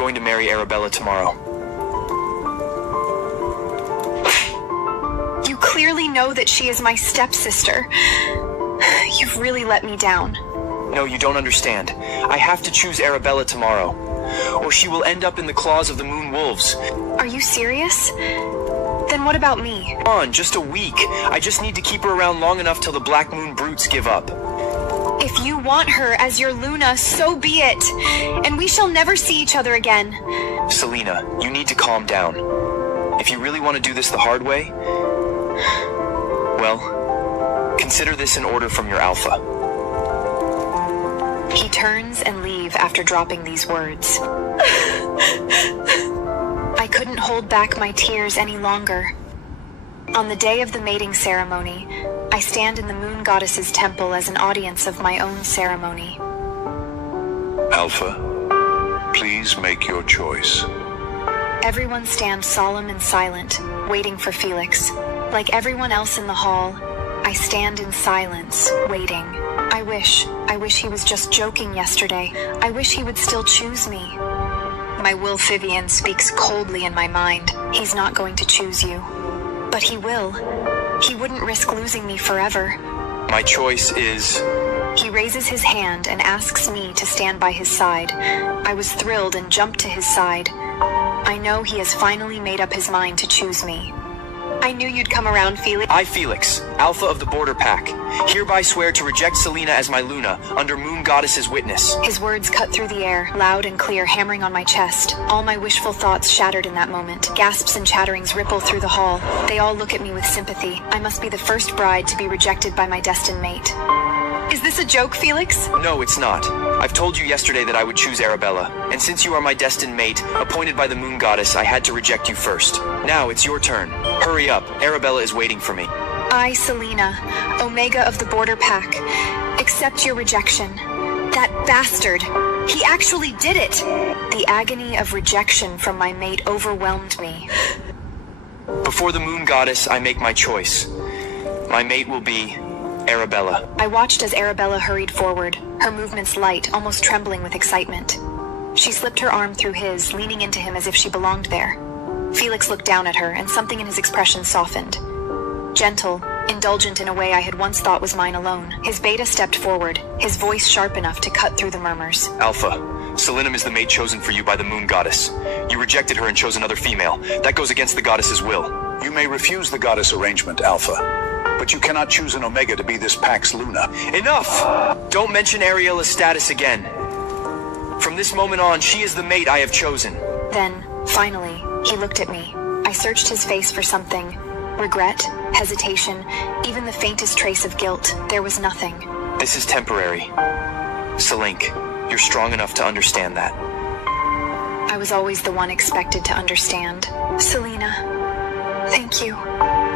going to marry Arabella tomorrow. You clearly know that she is my stepsister. You've really let me down. No, you don't understand. I have to choose Arabella tomorrow, or she will end up in the claws of the Moon Wolves. Are you serious? Then what about me? Come on, just a week. I just need to keep her around long enough till the Black Moon brutes give up. If you want her as your Luna, so be it. And we shall never see each other again. Selena, you need to calm down. If you really want to do this the hard way, well, consider this an order from your Alpha. He turns and leaves after dropping these words. I couldn't hold back my tears any longer. On the day of the mating ceremony, I stand in the Moon Goddess's temple as an audience of my own ceremony. Alpha, please make your choice. Everyone stands solemn and silent, waiting for Felix. Like everyone else in the hall, I stand in silence, waiting. I wish he was just joking yesterday. I wish he would still choose me. My Wilfivian speaks coldly in my mind. He's not going to choose you. But he will. He wouldn't risk losing me forever. My choice is... He raises his hand and asks me to stand by his side. I was thrilled and jumped to his side. I know he has finally made up his mind to choose me. I knew you'd come around, Felix. I, Felix, Alpha of the Border Pack, hereby swear to reject Selena as my Luna, under Moon Goddess's witness. His words cut through the air, loud and clear, hammering on my chest. All my wishful thoughts shattered in that moment. Gasps and chatterings ripple through the hall. They all look at me with sympathy. I must be the first bride to be rejected by my destined mate. Is this a joke, Felix? No, it's not. I've told you yesterday that I would choose Arabella, and since you are my destined mate, appointed by the Moon Goddess, I had to reject you first. Now it's your turn. Hurry up, Arabella is waiting for me. I, Selena, Omega of the Border Pack, accept your rejection. That bastard! He actually did it! The agony of rejection from my mate overwhelmed me. Before the Moon Goddess, I make my choice. My mate will be... Arabella. I watched as Arabella hurried forward, her movements light, almost trembling with excitement. She slipped her arm through his, leaning into him as if she belonged there. Felix looked down at her, and something in his expression softened. Gentle, indulgent in a way I had once thought was mine alone, his beta stepped forward, his voice sharp enough to cut through the murmurs. Alpha, Selenum is the mate chosen for you by the Moon Goddess. You rejected her and chose another female. That goes against the Goddess's will. You may refuse the Goddess arrangement, Alpha, but you cannot choose an Omega to be this pack's Luna. Enough! Don't mention Ariella's status again. From this moment on, she is the mate I have chosen. Then, finally, he looked at me. I searched his face for something. Regret, hesitation, even the faintest trace of guilt. There was nothing. This is temporary. Selink, you're strong enough to understand that. I was always the one expected to understand. Selena, thank you.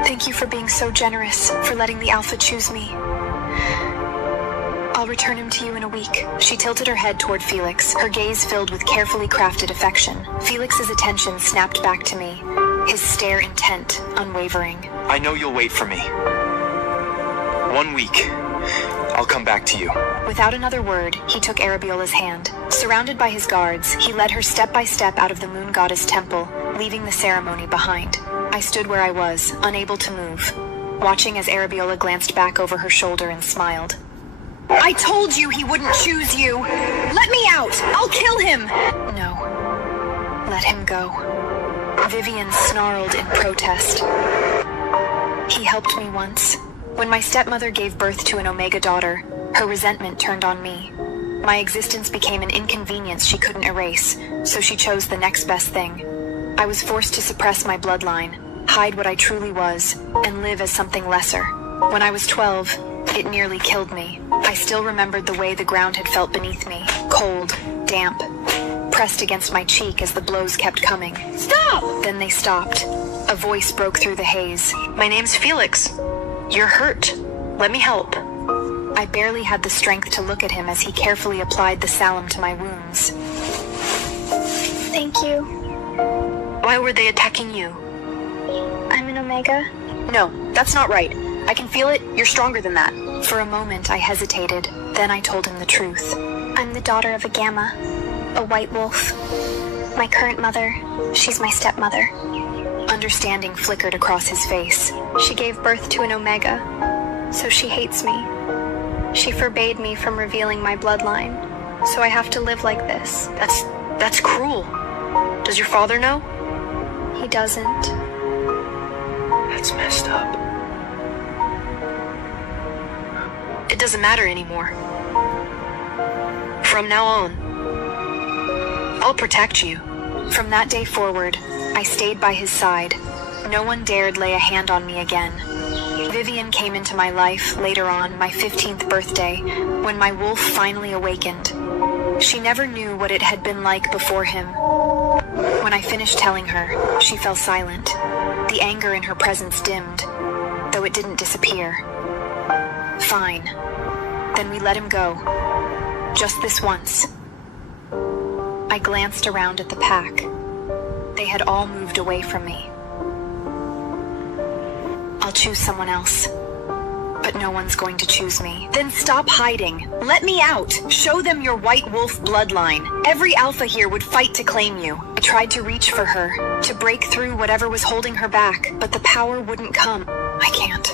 Thank you for being so generous, for letting the Alpha choose me. I'll return him to you in a week. She tilted her head toward Felix, her gaze filled with carefully crafted affection. Felix's attention snapped back to me, his stare intent, unwavering. I know you'll wait for me. 1 week. I'll come back to you. Without another word, he took Arabiola's hand. Surrounded by his guards, he led her step by step out of the Moon Goddess temple, leaving the ceremony behind. I stood where I was, unable to move, watching as Arabiola glanced back over her shoulder and smiled. I told you he wouldn't choose you! Let me out! I'll kill him! No. Let him go. Vivian snarled in protest. He helped me once. When my stepmother gave birth to an Omega daughter, her resentment turned on me. My existence became an inconvenience she couldn't erase, so she chose the next best thing. I was forced to suppress my bloodline, hide what I truly was, and live as something lesser. When I was 12, it nearly killed me. I still remembered the way the ground had felt beneath me, cold, damp, pressed against my cheek as the blows kept coming. Stop! Then they stopped. A voice broke through the haze. My name's Felix. You're hurt. Let me help. I barely had the strength to look at him as he carefully applied the salum to my wounds. Thank you. Why were they attacking you? I'm an Omega. No, that's not right. I can feel it. You're stronger than that. For a moment, I hesitated. Then I told him the truth. I'm the daughter of a Gamma, a white wolf. My current mother, she's my stepmother. Understanding flickered across his face. She gave birth to an Omega, so she hates me. She forbade me from revealing my bloodline, so I have to live like this. That's cruel. Does your father know? He doesn't. That's messed up. It doesn't matter anymore. From now on, I'll protect you. From that day forward, I stayed by his side. No one dared lay a hand on me again. Vivian came into my life later on my 15th birthday, when my wolf finally awakened. She never knew what it had been like before him. When I finished telling her, she fell silent. The anger in her presence dimmed, though it didn't disappear. Fine. Then we let him go. Just this once. I glanced around at the pack. They had all moved away from me. I'll choose someone else. But no one's going to choose me. Then stop hiding. Let me out. Show them your white wolf bloodline. Every alpha here would fight to claim you. I tried to reach for her, to break through whatever was holding her back, but the power wouldn't come. I can't.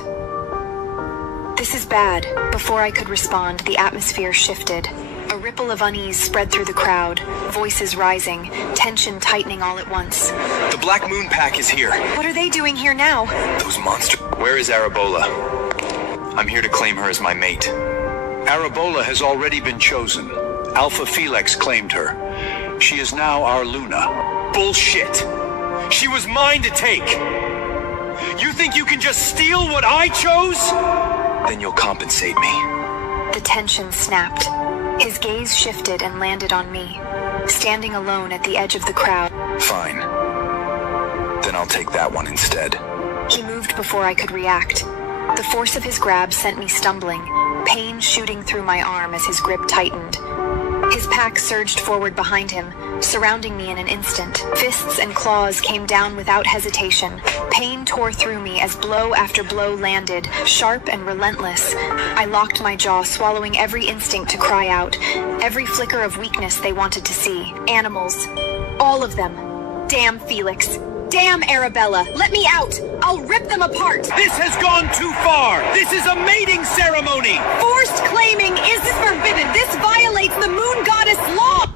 This is bad. Before I could respond, the atmosphere shifted. A ripple of unease spread through the crowd, voices rising, tension tightening all at once. The Black Moon Pack is here. What are they doing here now? Those monsters. Where is Arabola? I'm here to claim her as my mate. Arabola has already been chosen. Alpha Felix claimed her. She is now our Luna. Bullshit. She was mine to take. You think you can just steal what I chose? Then you'll compensate me. The tension snapped. His gaze shifted and landed on me, standing alone at the edge of the crowd. Fine. Then I'll take that one instead. He moved before I could react. The force of his grab sent me stumbling, pain shooting through my arm as his grip tightened. His pack surged forward behind him, surrounding me in an instant. Fists and claws came down without hesitation. Pain tore through me as blow after blow landed, sharp and relentless. I locked my jaw, swallowing every instinct to cry out, every flicker of weakness they wanted to see. Animals. All of them. Damn Felix. Damn Arabella. Let me out. I'll rip them apart. This has gone too far. This is a mating ceremony. Forced claiming is forbidden. This violates the Moon Goddess law.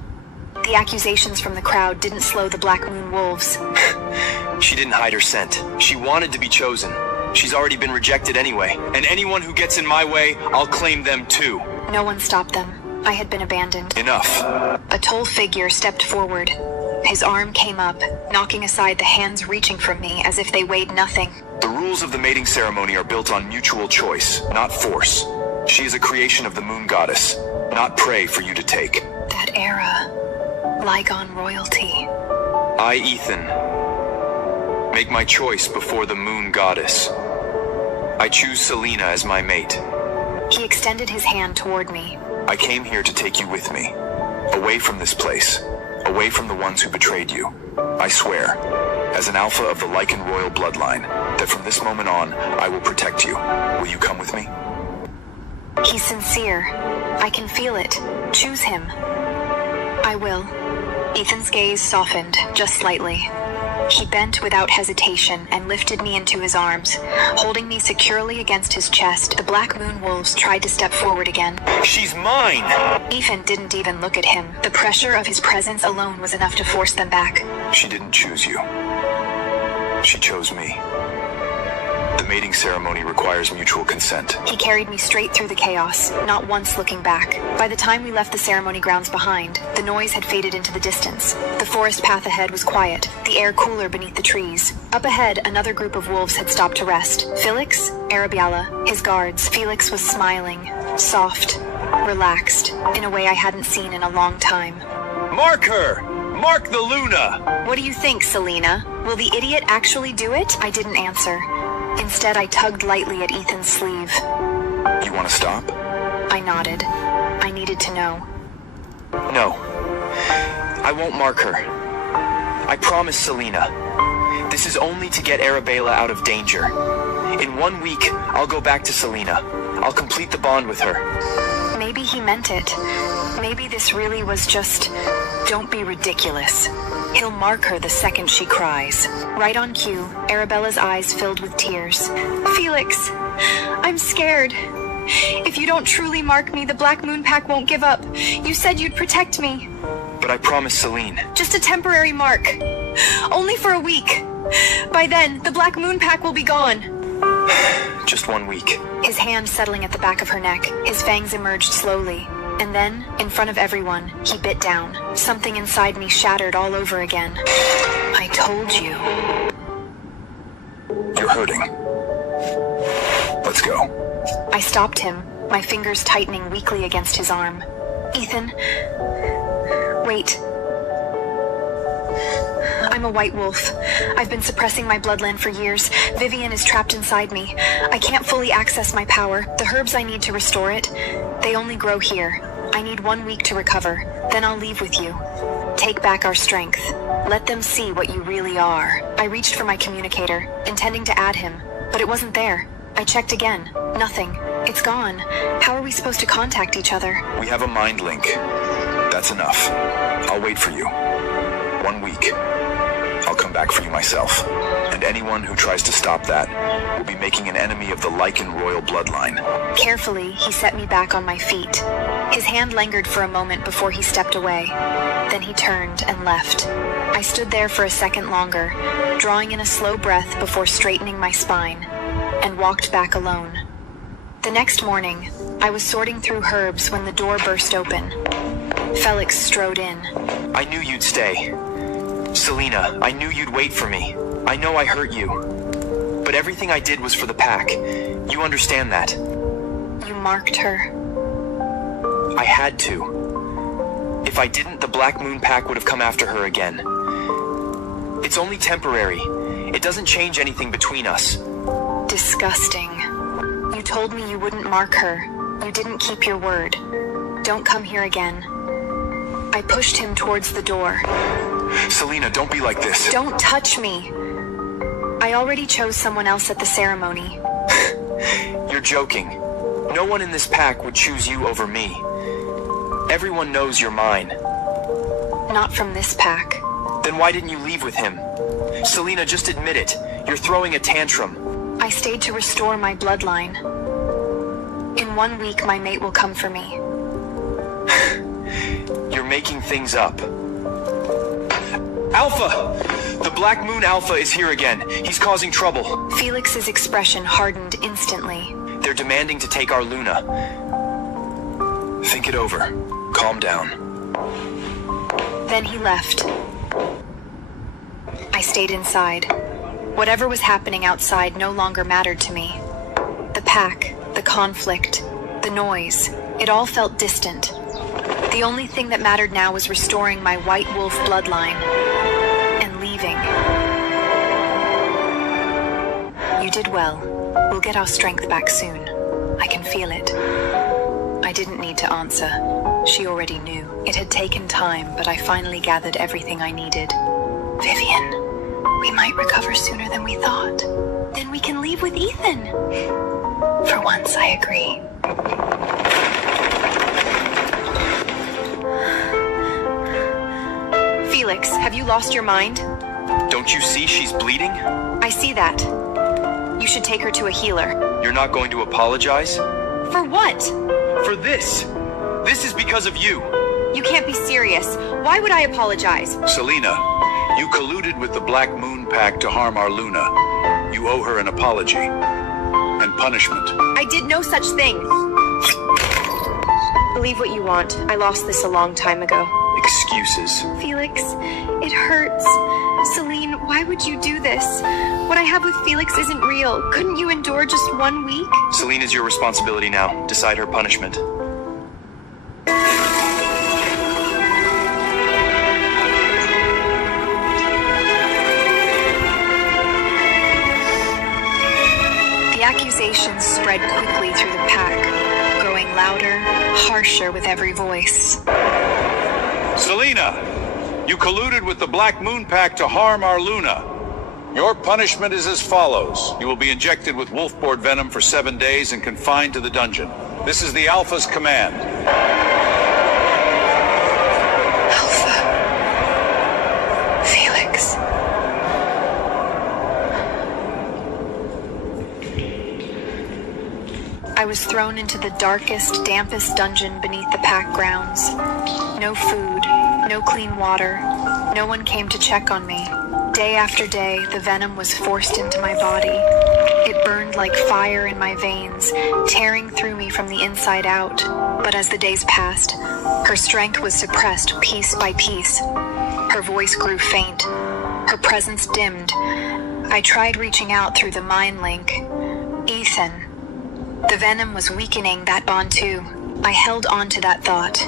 The accusations from the crowd didn't slow the Black Moon wolves. She didn't hide her scent. She wanted to be chosen. She's already been rejected anyway. And anyone who gets in my way, I'll claim them too. No one stopped them. I had been abandoned. Enough. A tall figure stepped forward. His arm came up, knocking aside the hands reaching from me as if they weighed nothing. The rules of the mating ceremony are built on mutual choice, not force. She is a creation of the Moon Goddess, not prey for you to take. That era. Lygon royalty. I, Ethan, make my choice before the Moon Goddess. I choose Selena as my mate. He extended his hand toward me. I came here to take you with me, away from this place. Away from the ones who betrayed you. I swear, as an alpha of the Lycan royal bloodline, that from this moment on, I will protect you. Will you come with me? He's sincere. I can feel it. Choose him. I will. Ethan's gaze softened, just slightly. He bent without hesitation and lifted me into his arms. Holding me securely against his chest, the Black Moon wolves tried to step forward again. She's mine! Ethan didn't even look at him. The pressure of his presence alone was enough to force them back. She didn't choose you. She chose me. The mating ceremony requires mutual consent. He carried me straight through the chaos, not once looking back. By the time we left the ceremony grounds behind, the noise had faded into the distance. The forest path ahead was quiet, the air cooler beneath the trees. Up ahead, another group of wolves had stopped to rest. Felix, Arabella, his guards. Felix was smiling, soft, relaxed, in a way I hadn't seen in a long time. Mark her! Mark the Luna! What do you think, Selena? Will the idiot actually do it? I didn't answer. Instead, I tugged lightly at Ethan's sleeve. You want to stop? I nodded. I needed to know. No. I won't mark her. I promise, Selena. This is only to get Arabella out of danger. In 1 week, I'll go back to Selena. I'll complete the bond with her. Maybe he meant it. Maybe this really was just... Don't be ridiculous. He'll mark her the second she cries. Right on cue, Arabella's eyes filled with tears. Felix, I'm scared. If you don't truly mark me, the Black Moon Pack won't give up. You said you'd protect me. But I promised Celine. Just a temporary mark. Only for a week. By then, the Black Moon Pack will be gone. Just 1 week. His hand settling at the back of her neck, his fangs emerged slowly. And then, in front of everyone, he bit down. Something inside me shattered all over again. I told you. You're hurting. Let's go. I stopped him, my fingers tightening weakly against his arm. Ethan... Wait. I'm a white wolf. I've been suppressing my bloodline for years. Vivian is trapped inside me. I can't fully access my power. The herbs I need to restore it, they only grow here. I need 1 week to recover. Then I'll leave with you. Take back our strength. Let them see what you really are. I reached for my communicator, intending to add him, but it wasn't there. I checked again. Nothing. It's gone. How are we supposed to contact each other? We have a mind link. That's enough. I'll wait for you. 1 week. I'll come back for you myself. And anyone who tries to stop that will be making an enemy of the Lycan royal bloodline. Carefully, he set me back on my feet. His hand lingered for a moment before he stepped away. Then he turned and left. I stood there for a second longer, drawing in a slow breath before straightening my spine, and walked back alone. The next morning, I was sorting through herbs when the door burst open. Felix strode in. I knew you'd stay. Selena, I knew you'd wait for me. I know I hurt you. But everything I did was for the pack. You understand that. You marked her. I had to. If I didn't, the Black Moon Pack would have come after her again. It's only temporary. It doesn't change anything between us. Disgusting. You told me you wouldn't mark her. You didn't keep your word. Don't come here again. I pushed him towards the door. Selena, don't be like this. Don't touch me. I already chose someone else at the ceremony. You're joking. No one in this pack would choose you over me. Everyone knows you're mine. Not from this pack. Then why didn't you leave with him? Selena, just admit it. You're throwing a tantrum. I stayed to restore my bloodline. In 1 week, my mate will come for me. You're making things up. Alpha! The Black Moon Alpha is here again. He's causing trouble. Felix's expression hardened instantly. They're demanding to take our Luna. Think it over. Calm down. Then he left. I stayed inside. Whatever was happening outside no longer mattered to me. The pack, the conflict, the noise, it all felt distant. The only thing that mattered now was restoring my white wolf bloodline and leaving. You did well. We'll get our strength back soon. I can feel it. I didn't need to answer. She already knew. It had taken time, but I finally gathered everything I needed. Vivian, we might recover sooner than we thought. Then we can leave with Ethan. For once, I agree. Felix, have you lost your mind? Don't you see she's bleeding? I see that. You should take her to a healer. You're not going to apologize? For what? For this. This is because of you. You can't be serious. Why would I apologize? Selena, you colluded with the Black Moon Pack to harm our Luna. You owe her an apology. And punishment. I did no such thing. Believe what you want. I lost this a long time ago. Excuses. Felix, it hurts. Celine, why would you do this? What I have with Felix isn't real. Couldn't you endure just 1 week? Celine is your responsibility now. Decide her punishment. The accusations spread quickly through the pack, growing louder, harsher with every voice. Selena, you colluded with the Black Moon Pack to harm our Luna. Your punishment is as follows. You will be injected with wolfboard venom for 7 days and confined to the dungeon. This is the Alpha's command. was thrown into the darkest, dampest dungeon beneath the pack grounds. No food, no clean water. No one came to check on me. Day after day, the venom was forced into my body. It burned like fire in my veins, tearing through me from the inside out. But as the days passed, her strength was suppressed piece by piece. Her voice grew faint. Her presence dimmed. I tried reaching out through the mind link. Ethan. The venom was weakening that bond too. I held on to that thought.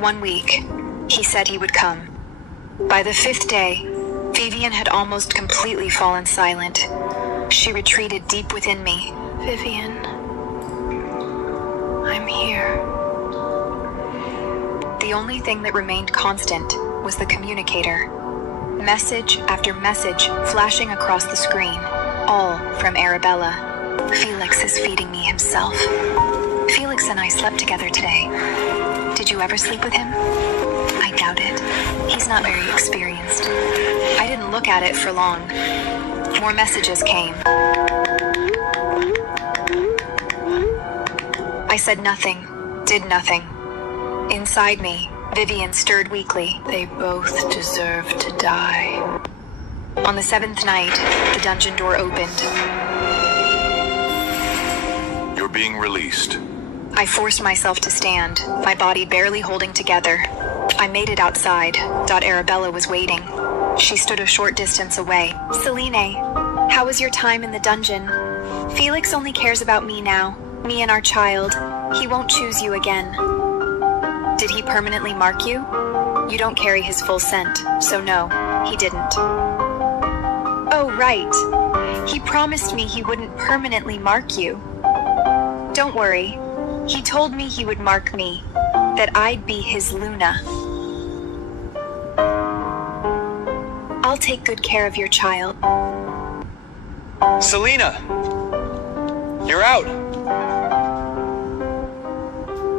1 week. He said he would come. By the 5th day, Vivian had almost completely fallen silent. She retreated deep within me. Vivian, I'm here. The only thing that remained constant was the communicator. Message after message flashing across the screen, all from Arabella. Felix is feeding me himself. Felix and I slept together today. Did you ever sleep with him? I doubt it. He's not very experienced. I didn't look at it for long. More messages came. I said nothing, did nothing. Inside me, Vivian stirred weakly. They both deserve to die. On the 7th night, the dungeon door opened. You're being released. I forced myself to stand, my body barely holding together. I made it outside. Arabella was waiting. She stood a short distance away. Selene, how was your time in the dungeon? Felix only cares about me now, me and our child. He won't choose you again. Did he permanently mark you? You don't carry his full scent, so no, he didn't. Oh, right. He promised me he wouldn't permanently mark you. Don't worry. He told me he would mark me, that I'd be his Luna. I'll take good care of your child. Selena! You're out!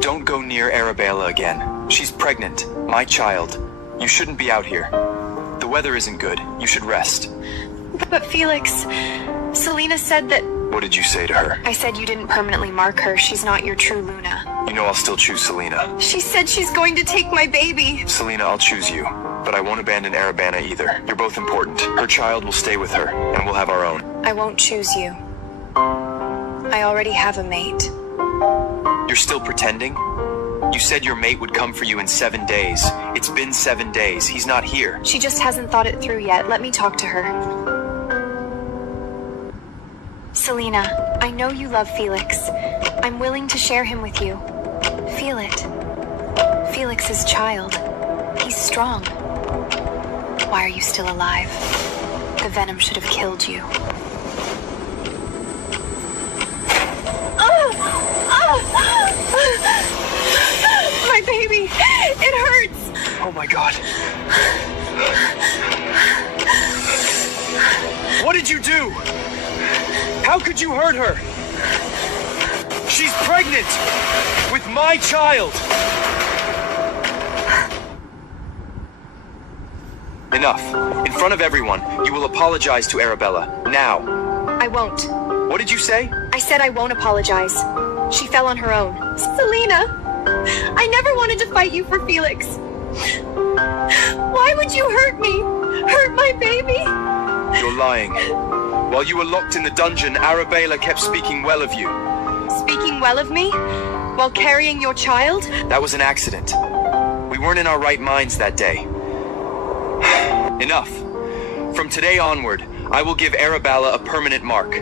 Don't go near Arabella again. She's pregnant. My child. You shouldn't be out here. The weather isn't good. You should rest. But Felix, Selena said that... What did you say to her? I said you didn't permanently mark her. She's not your true Luna. You know I'll still choose Selena. She said she's going to take my baby. Selena, I'll choose you. But I won't abandon Arabella either. You're both important. Her child will stay with her, and we'll have our own. I won't choose you. I already have a mate. You're still pretending? You said your mate would come for you in 7 days. It's been 7 days. He's not here. She just hasn't thought it through yet. Let me talk to her. Selena, I know you love Felix. I'm willing to share him with you. Feel it. Felix's child. He's strong. Why are you still alive? The venom should have killed you. My baby! It hurts! Oh my God. What did you do? How could you hurt her? She's pregnant with my child. Enough. In front of everyone, you will apologize to Arabella. Now. I won't. What did you say? I said I won't apologize. She fell on her own. Selena! I never wanted to fight you for Felix. Why would you hurt me? Hurt my baby? You're lying. While you were locked in the dungeon, Arabella kept speaking well of you. Speaking well of me? While carrying your child? That was an accident. We weren't in our right minds that day. Enough. From today onward, I will give Arabella a permanent mark.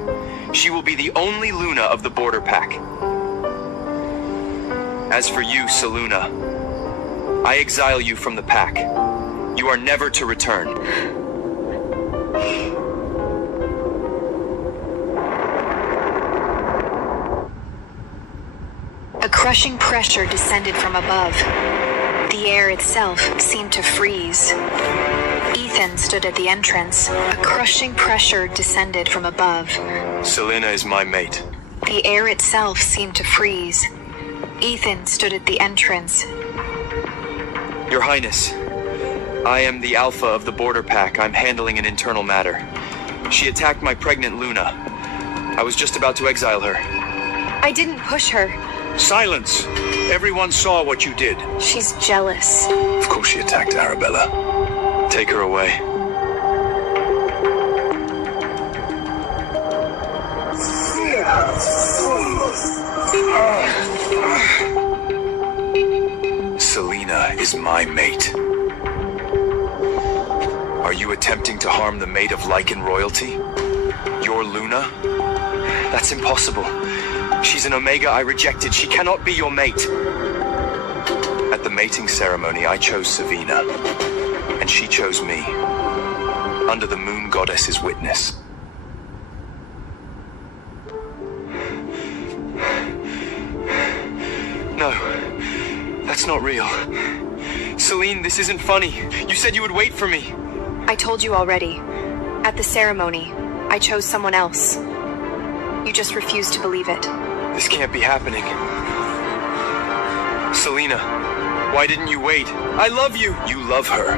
She will be the only Luna of the Border Pack. As for you, Seluna, I exile you from the pack. You are never to return. A crushing pressure descended from above. The air itself seemed to freeze. Ethan stood at the entrance. A crushing pressure descended from above. Selena is my mate. The air itself seemed to freeze. Ethan stood at the entrance. Your Highness, I am the Alpha of the Border Pack. I'm handling an internal matter. She attacked my pregnant Luna. I was just about to exile her. I didn't push her. Silence! Everyone saw what you did. She's jealous. Of course she attacked Arabella. Take her away. Selena is my mate. Are you attempting to harm the mate of Lycan royalty? Your Luna? That's impossible. She's an Omega I rejected. She cannot be your mate. At the mating ceremony, I chose Savina, and she chose me, under the moon goddess's witness. No, that's not real. Celine, this isn't funny. You said you would wait for me. I told you already. At the ceremony, I chose someone else. You just refused to believe it. This can't be happening. Selena, why didn't you wait? I love you! You love her.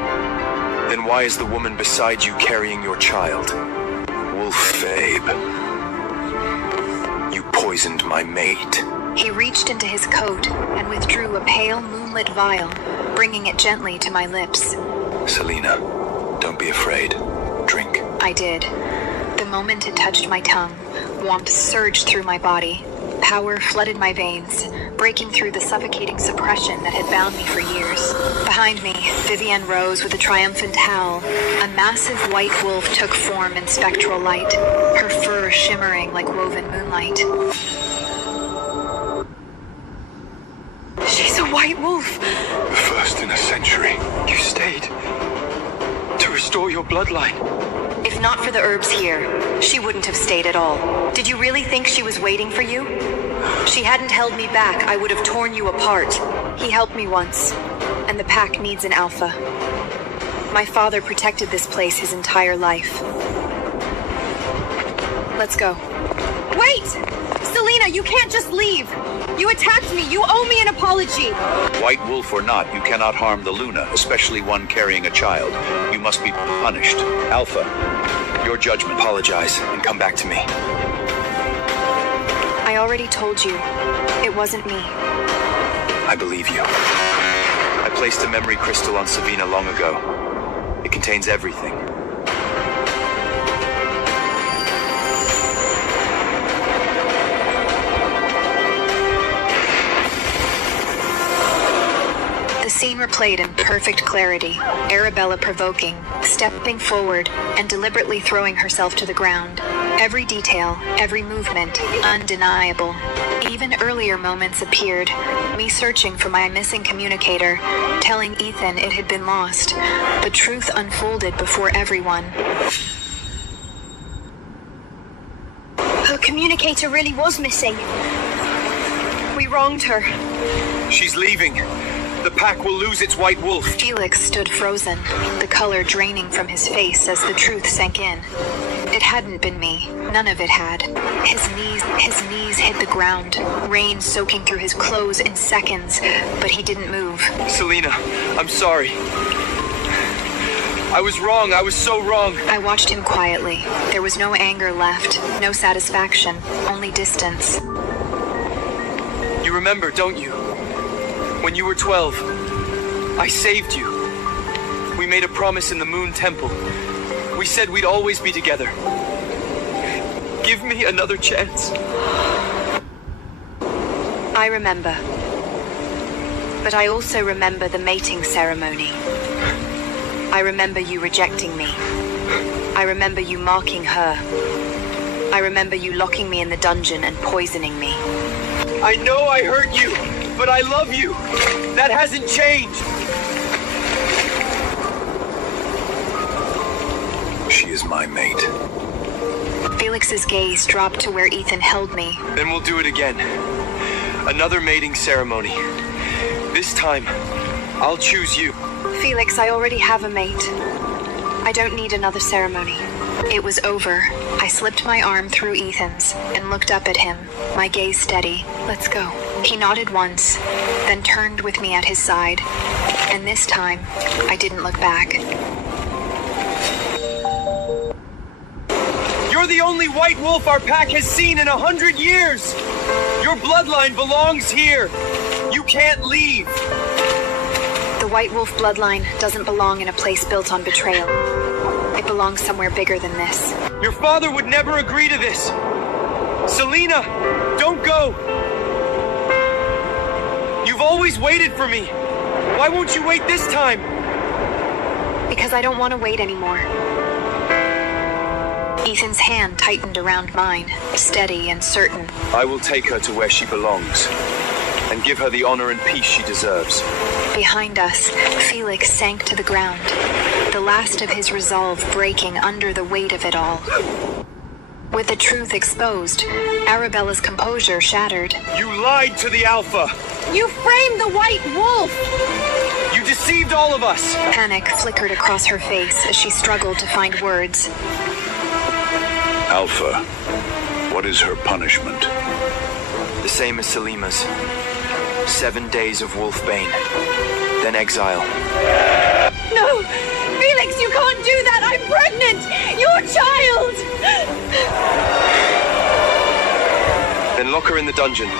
Then why is the woman beside you carrying your child? Wolfabe. You poisoned my mate. He reached into his coat and withdrew a pale moonlit vial, bringing it gently to my lips. Selena, don't be afraid. Drink. I did. The moment it touched my tongue, warmth surged through my body. Power flooded my veins, breaking through the suffocating suppression that had bound me for years. Behind me, Vivienne rose with a triumphant howl. A massive white wolf took form in spectral light, her fur shimmering like woven moonlight. She's a white wolf! The first in a century. You stayed to restore your bloodline. If not for the herbs here, she wouldn't have stayed at all. Did you really think she was waiting for you? She hadn't held me back, I would have torn you apart. He helped me once, and the pack needs an alpha. My father protected this place his entire life. Let's go. Wait! Selena, you can't just leave! You attacked me! You owe me an apology! White wolf or not, you cannot harm the Luna, especially one carrying a child. You must be punished. Alpha, your judgment. Apologize and come back to me. I already told you, it wasn't me. I believe you. I placed a memory crystal on Savina long ago. It contains everything. The scene replayed in perfect clarity, Arabella provoking, stepping forward, and deliberately throwing herself to the ground. Every detail, every movement, undeniable. Even earlier moments appeared, me searching for my missing communicator, telling Ethan it had been lost. The truth unfolded before everyone. Her communicator really was missing. We wronged her. She's leaving. The pack will lose its white wolf. Felix stood frozen, the color draining from his face as the truth sank in. It hadn't been me. None of it had. His knees hit the ground, rain soaking through his clothes in seconds, but he didn't move. Selena, I'm sorry. I was wrong. I was so wrong. I watched him quietly. There was no anger left, no satisfaction, only distance. You remember, don't you? When you were 12, I saved you. We made a promise in the Moon Temple. We said we'd always be together. Give me another chance. I remember. But I also remember the mating ceremony. I remember you rejecting me. I remember you marking her. I remember you locking me in the dungeon and poisoning me. I know I hurt you, but I love you. That hasn't changed. She is my mate. Felix's gaze dropped to where Ethan held me. Then we'll do it again. Another mating ceremony. This time, I'll choose you. Felix, I already have a mate. I don't need another ceremony. It was over. I slipped my arm through Ethan's and looked up at him, my gaze steady. Let's go. He nodded once, then turned with me at his side. And this time, I didn't look back. You're the only white wolf our pack has seen in 100 years! Your Your bloodline belongs here! You can't leave! The White Wolf bloodline doesn't belong in a place built on betrayal. It belongs somewhere bigger than this. Your father would never agree to this! Selena, don't go! You've always waited for me! Why won't you wait this time? Because I don't want to wait anymore. Ethan's hand tightened around mine, steady and certain. I will take her to where she belongs, and give her the honor and peace she deserves. Behind us, Felix sank to the ground, the last of his resolve breaking under the weight of it all. With the truth exposed, Arabella's composure shattered. You lied to the Alpha! You framed the White Wolf! You deceived all of us! Panic flickered across her face as she struggled to find words. Alpha, what is her punishment? The same as Selima's. 7 days of Wolfbane, then exile. No! Felix, you can't do that! I'm pregnant! Your child! Then lock her in the dungeon.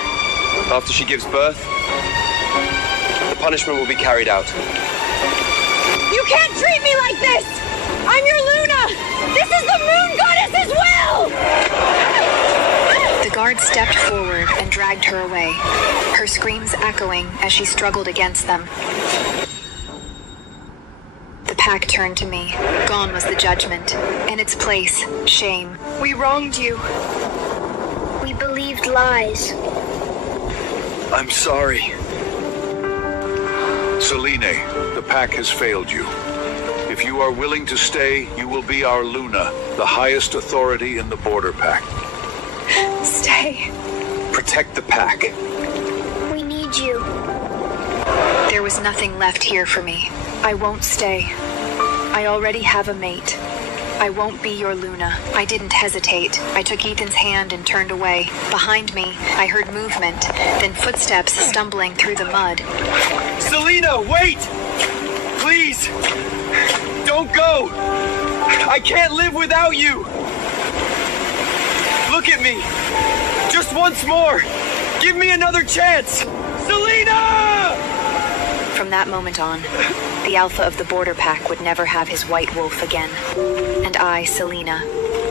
After she gives birth, the punishment will be carried out. You can't treat me like this! I'm your Luna! This is the Moon Goddess's will! The guard stepped forward and dragged her away, her screams echoing as she struggled against them. The pack turned to me. Gone was the judgment. In its place, shame. We wronged you. We believed lies. I'm sorry. Selene, the pack has failed you. If you are willing to stay, you will be our Luna, the highest authority in the Border Pack. Stay. Protect the pack. We need you. There was nothing left here for me. I won't stay. I already have a mate. I won't be your Luna. I didn't hesitate. I took Ethan's hand and turned away. Behind me, I heard movement, then footsteps stumbling through the mud. Selena, wait! Please! Don't go! I can't live without you! Look at me! Just once more! Give me another chance! Selena! From that moment on, the Alpha of the Border Pack would never have his White Wolf again. And I, Selena,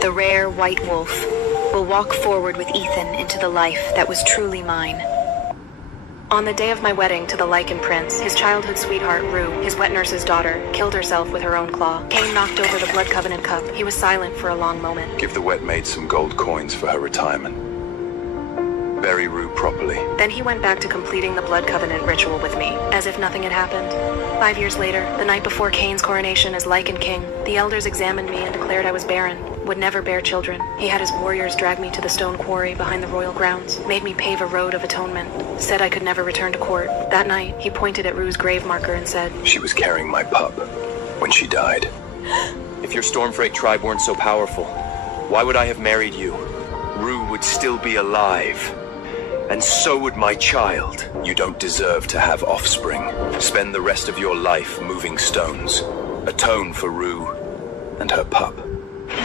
the rare White Wolf, will walk forward with Ethan into the life that was truly mine. On the day of my wedding to the Lycan Prince, his childhood sweetheart, Rue, his wet nurse's daughter, killed herself with her own claw. Cain knocked over the Blood Covenant cup. He was silent for a long moment. Give the wet maid some gold coins for her retirement. Bury Rue properly. Then he went back to completing the Blood Covenant ritual with me, as if nothing had happened. 5 years later, the night before Cain's coronation as Lycan King, the elders examined me and declared I was barren, would never bear children. He had his warriors drag me to the stone quarry behind the royal grounds, made me pave a road of atonement, said I could never return to court. That night, he pointed at Rue's grave marker and said, She was carrying my pup when she died. If your Stormfrake tribe weren't so powerful, why would I have married you? Rue would still be alive. And so would my child. You don't deserve to have offspring. Spend the rest of your life moving stones. Atone for Rue and her pup.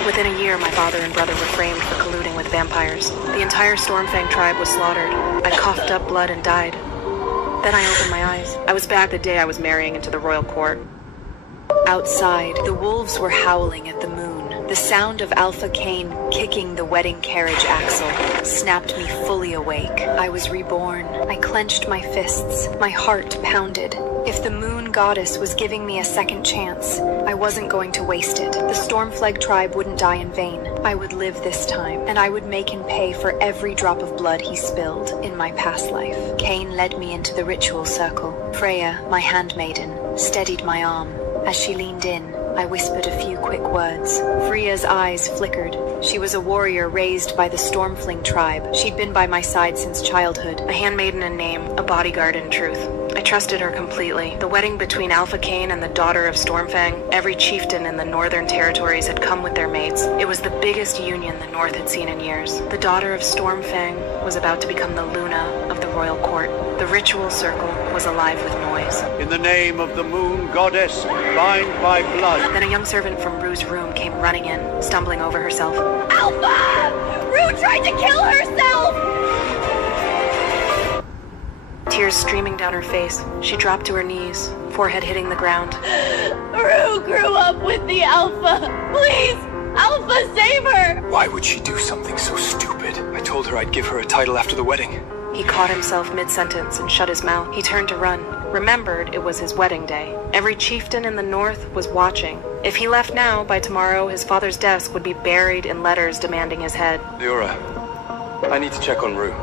Within a year, my father and brother were framed for colluding with vampires. The entire Stormfang tribe was slaughtered. I coughed up blood and died. Then I opened my eyes. I was back the day I was marrying into the royal court. Outside, the wolves were howling at the moon. The sound of Alpha Cain kicking the wedding carriage axle snapped me fully awake. I was reborn. I clenched my fists. My heart pounded. If the Moon Goddess was giving me a second chance, I wasn't going to waste it. The Stormflag tribe wouldn't die in vain. I would live this time, and I would make him pay for every drop of blood he spilled in my past life. Cain led me into the ritual circle. Freya, my handmaiden, steadied my arm. As she leaned in, I whispered a few quick words. Freya's eyes flickered. She was a warrior raised by the Stormfling tribe. She'd been by my side since childhood. A handmaiden in name, a bodyguard in truth. I trusted her completely. The wedding between Alpha Cain and the daughter of Stormfang, every chieftain in the northern territories had come with their mates. It was the biggest union the North had seen in years. The daughter of Stormfang was about to become the Luna of the royal court. The ritual circle was alive with noise. In the name of the Moon Goddess, bind by blood. Then a young servant from Rue's room came running in, stumbling over herself. Alpha! Rue tried to kill herself! Tears streaming down her face, she dropped to her knees, forehead hitting the ground. Rue grew up with the Alpha. Please, Alpha, save her! Why would she do something so stupid? I told her I'd give her a title after the wedding. He caught himself mid-sentence and shut his mouth. He turned to run, remembered it was his wedding day. Every chieftain in the north was watching. If he left now, by tomorrow, his father's desk would be buried in letters demanding his head. Leora, I need to check on Rue.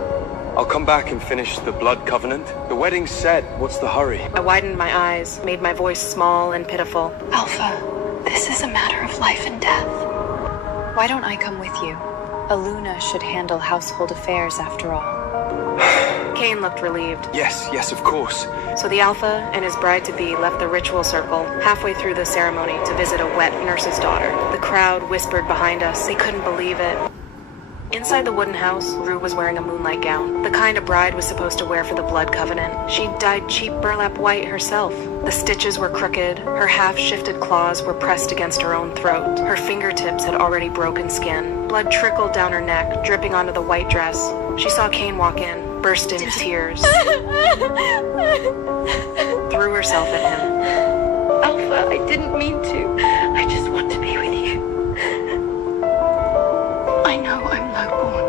I'll come back and finish the blood covenant. The wedding's set. What's the hurry? I widened my eyes, made my voice small and pitiful. Alpha, this is a matter of life and death. Why don't I come with you? Aluna should handle household affairs after all. Kane looked relieved. Yes, of course. So the Alpha and his bride-to-be left the ritual circle halfway through the ceremony to visit a wet nurse's daughter. The crowd whispered behind us. They couldn't believe it. Inside the wooden house, Rue was wearing a moonlight gown, the kind a bride was supposed to wear for the blood covenant. She'd dyed cheap burlap white herself. The stitches were crooked, her half-shifted claws were pressed against her own throat. Her fingertips had already broken skin. Blood trickled down her neck, dripping onto the white dress. She saw Kane walk in, burst into tears. Threw herself at him. Alpha, I didn't mean to. I just want to be with you. I know I'm lowborn.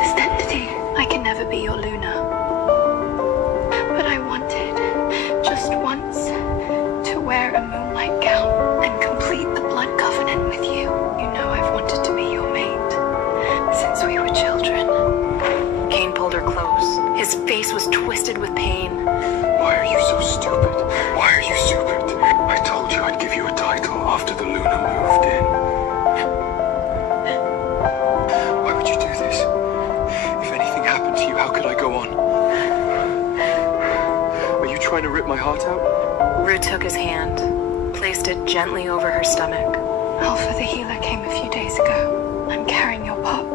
Descendity. I can never be your Luna. But I wanted, just once, to wear a moonlight gown and complete the blood covenant with you. You know I've wanted to be your mate since we were children. Kane pulled her close. His face was twisted with pain. Why are you so stupid? Why are you stupid? I told you I'd give you a title after the Luna moved in. Why would you do this? If anything happened to you, how could I go on? Are you trying to rip my heart out? Rue took his hand, placed it gently over her stomach. Alpha the healer came a few days ago. I'm carrying your pup.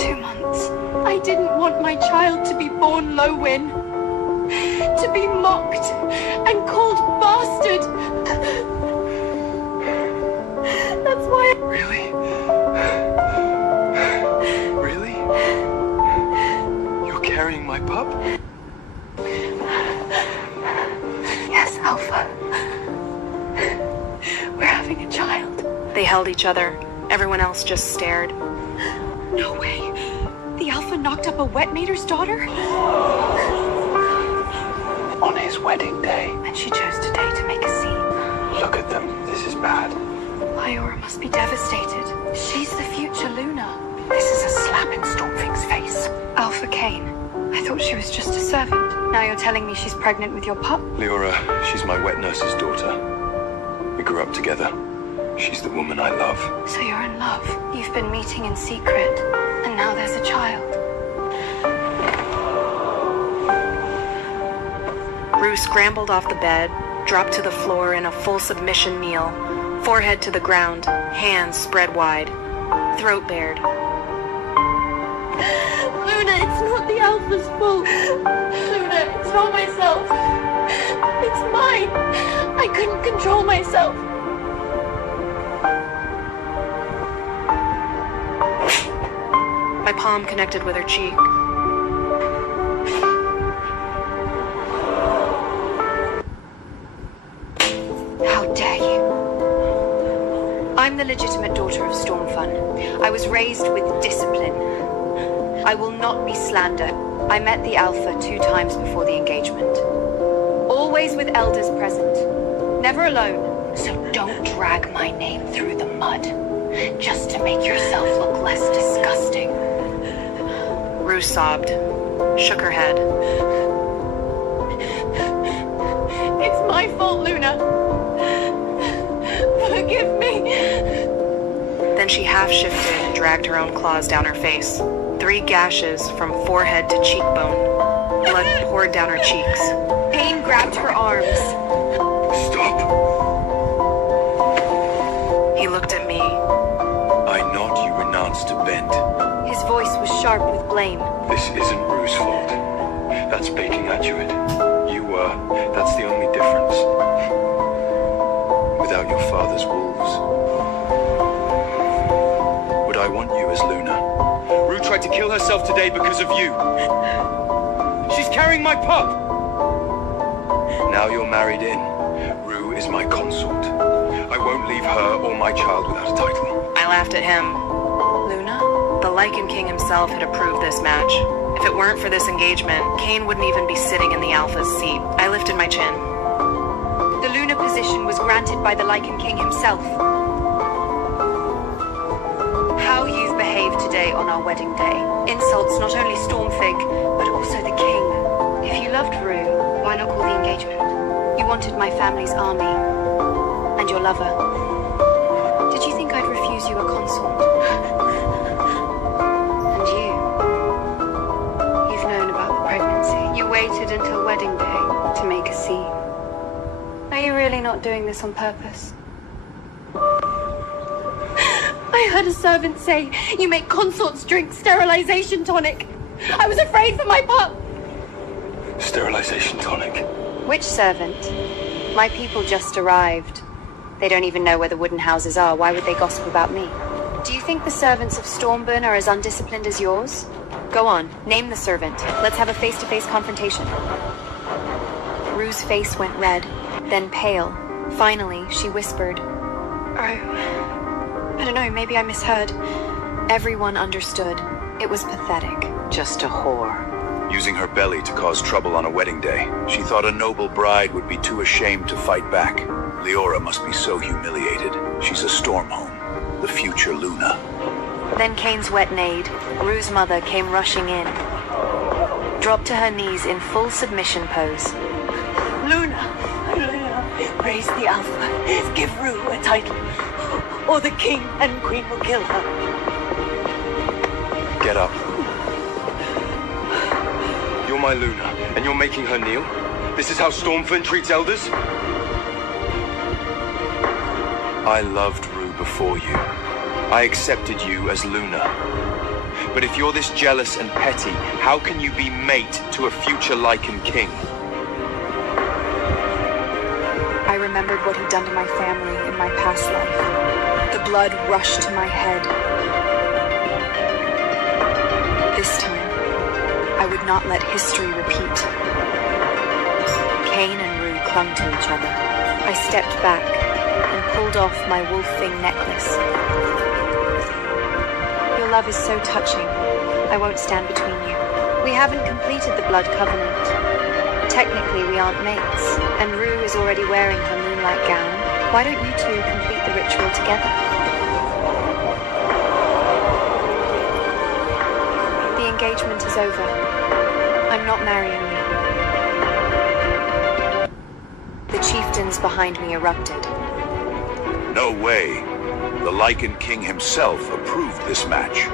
2 months. I didn't want my child to be born Lowin. To be mocked and called bastard. That's why Really? Really? You're carrying my pup? Yes, Alpha. We're having a child. They held each other. Everyone else just stared. No way. The Alpha knocked up a wet mater's daughter? On his wedding day. And she chose today to make a scene. Look at them. This is bad. Lyora must be devastated. She's the future Luna. This is a slap in Stormfing's face. Alpha Kane. I thought she was just a servant. Now you're telling me she's pregnant with your pup? Leora, she's my wet nurse's daughter. We grew up together. She's the woman I love. So you're in love. You've been meeting in secret. And now there's a child. Rue scrambled off the bed, dropped to the floor in a full submission kneel, forehead to the ground, hands spread wide, throat bared. Luna, it's not the Alpha's fault. Luna, it's not myself. It's mine. I couldn't control myself. My palm connected with her cheek. How dare you? I'm the legitimate daughter of Stormfun. I was raised with discipline. I will not be slandered. I met the Alpha 2 times before the engagement. Always with elders present. Never alone. So don't drag my name through the mud. Just to make yourself look less disgusting. Rue sobbed, shook her head. It's my fault, Luna. Forgive me. Then she half-shifted and dragged her own claws down her face. 3 gashes from forehead to cheekbone. Blood poured down her cheeks. Pain grabbed her arms. Stop! He looked at me. I nod you renounced to bend. His voice was sharp with blame. This isn't Rue's fault. That's Baking Adjuit. You were. That's the only difference. Without your father's wolves. Would I want you as Luna? Rue tried to kill herself today because of you. She's carrying my pup! Now you're married in. Rue is my consort. I won't leave her or my child without a title. I laughed at him. Luna? The Lycan King himself had approved this match. If it weren't for this engagement, Kain wouldn't even be sitting in the Alpha's seat. I lifted my chin. The Luna position was granted by the Lycan King himself. How you've behaved today on our wedding day insults not only Stormfig, but also the king. If you loved Rue, why not call the engagement? You wanted my family's army, and your lover. Did you think I'd refuse you a consort? And you've known about the pregnancy. You waited until wedding day to make a scene. Are you really not doing this on purpose? I heard a servant say you make consorts drink sterilization tonic. I was afraid for my pup. Sterilization tonic. Which servant? My people just arrived. They don't even know where the wooden houses are. Why would they gossip about me? Do you think the servants of Stormburn are as undisciplined as yours? Go on, name the servant. Let's have a face-to-face confrontation. Rue's face went red, then pale. Finally, she whispered, I don't know, maybe I misheard. Everyone understood. It was pathetic. Just a whore. Using her belly to cause trouble on a wedding day. She thought a noble bride would be too ashamed to fight back. Leora must be so humiliated. She's a Stormhome, the future Luna. Then Kain's wet maid, Rue's mother, came rushing in. Dropped to her knees in full submission pose. Luna, raise the Alpha. Give Rue a title, or the king and queen will kill her. Get up. You're my Luna, and you're making her kneel? This is how Stormfern treats elders? I loved Rue before you. I accepted you as Luna. But if you're this jealous and petty, how can you be mate to a future Lycan king? I remembered what he'd done to my family in my past life. The blood rushed to my head. This time, I would not let history repeat. Kain and Rue clung to each other. I stepped back and pulled off my wolf-fing necklace. Your love is so touching. I won't stand between you. We haven't completed the blood covenant. Technically, we aren't mates, and Rue is already wearing her moonlight gown. Why don't you two complete the ritual together? The engagement is over. I'm not marrying you. The chieftains behind me erupted. No way. The Lycan King himself approved this match.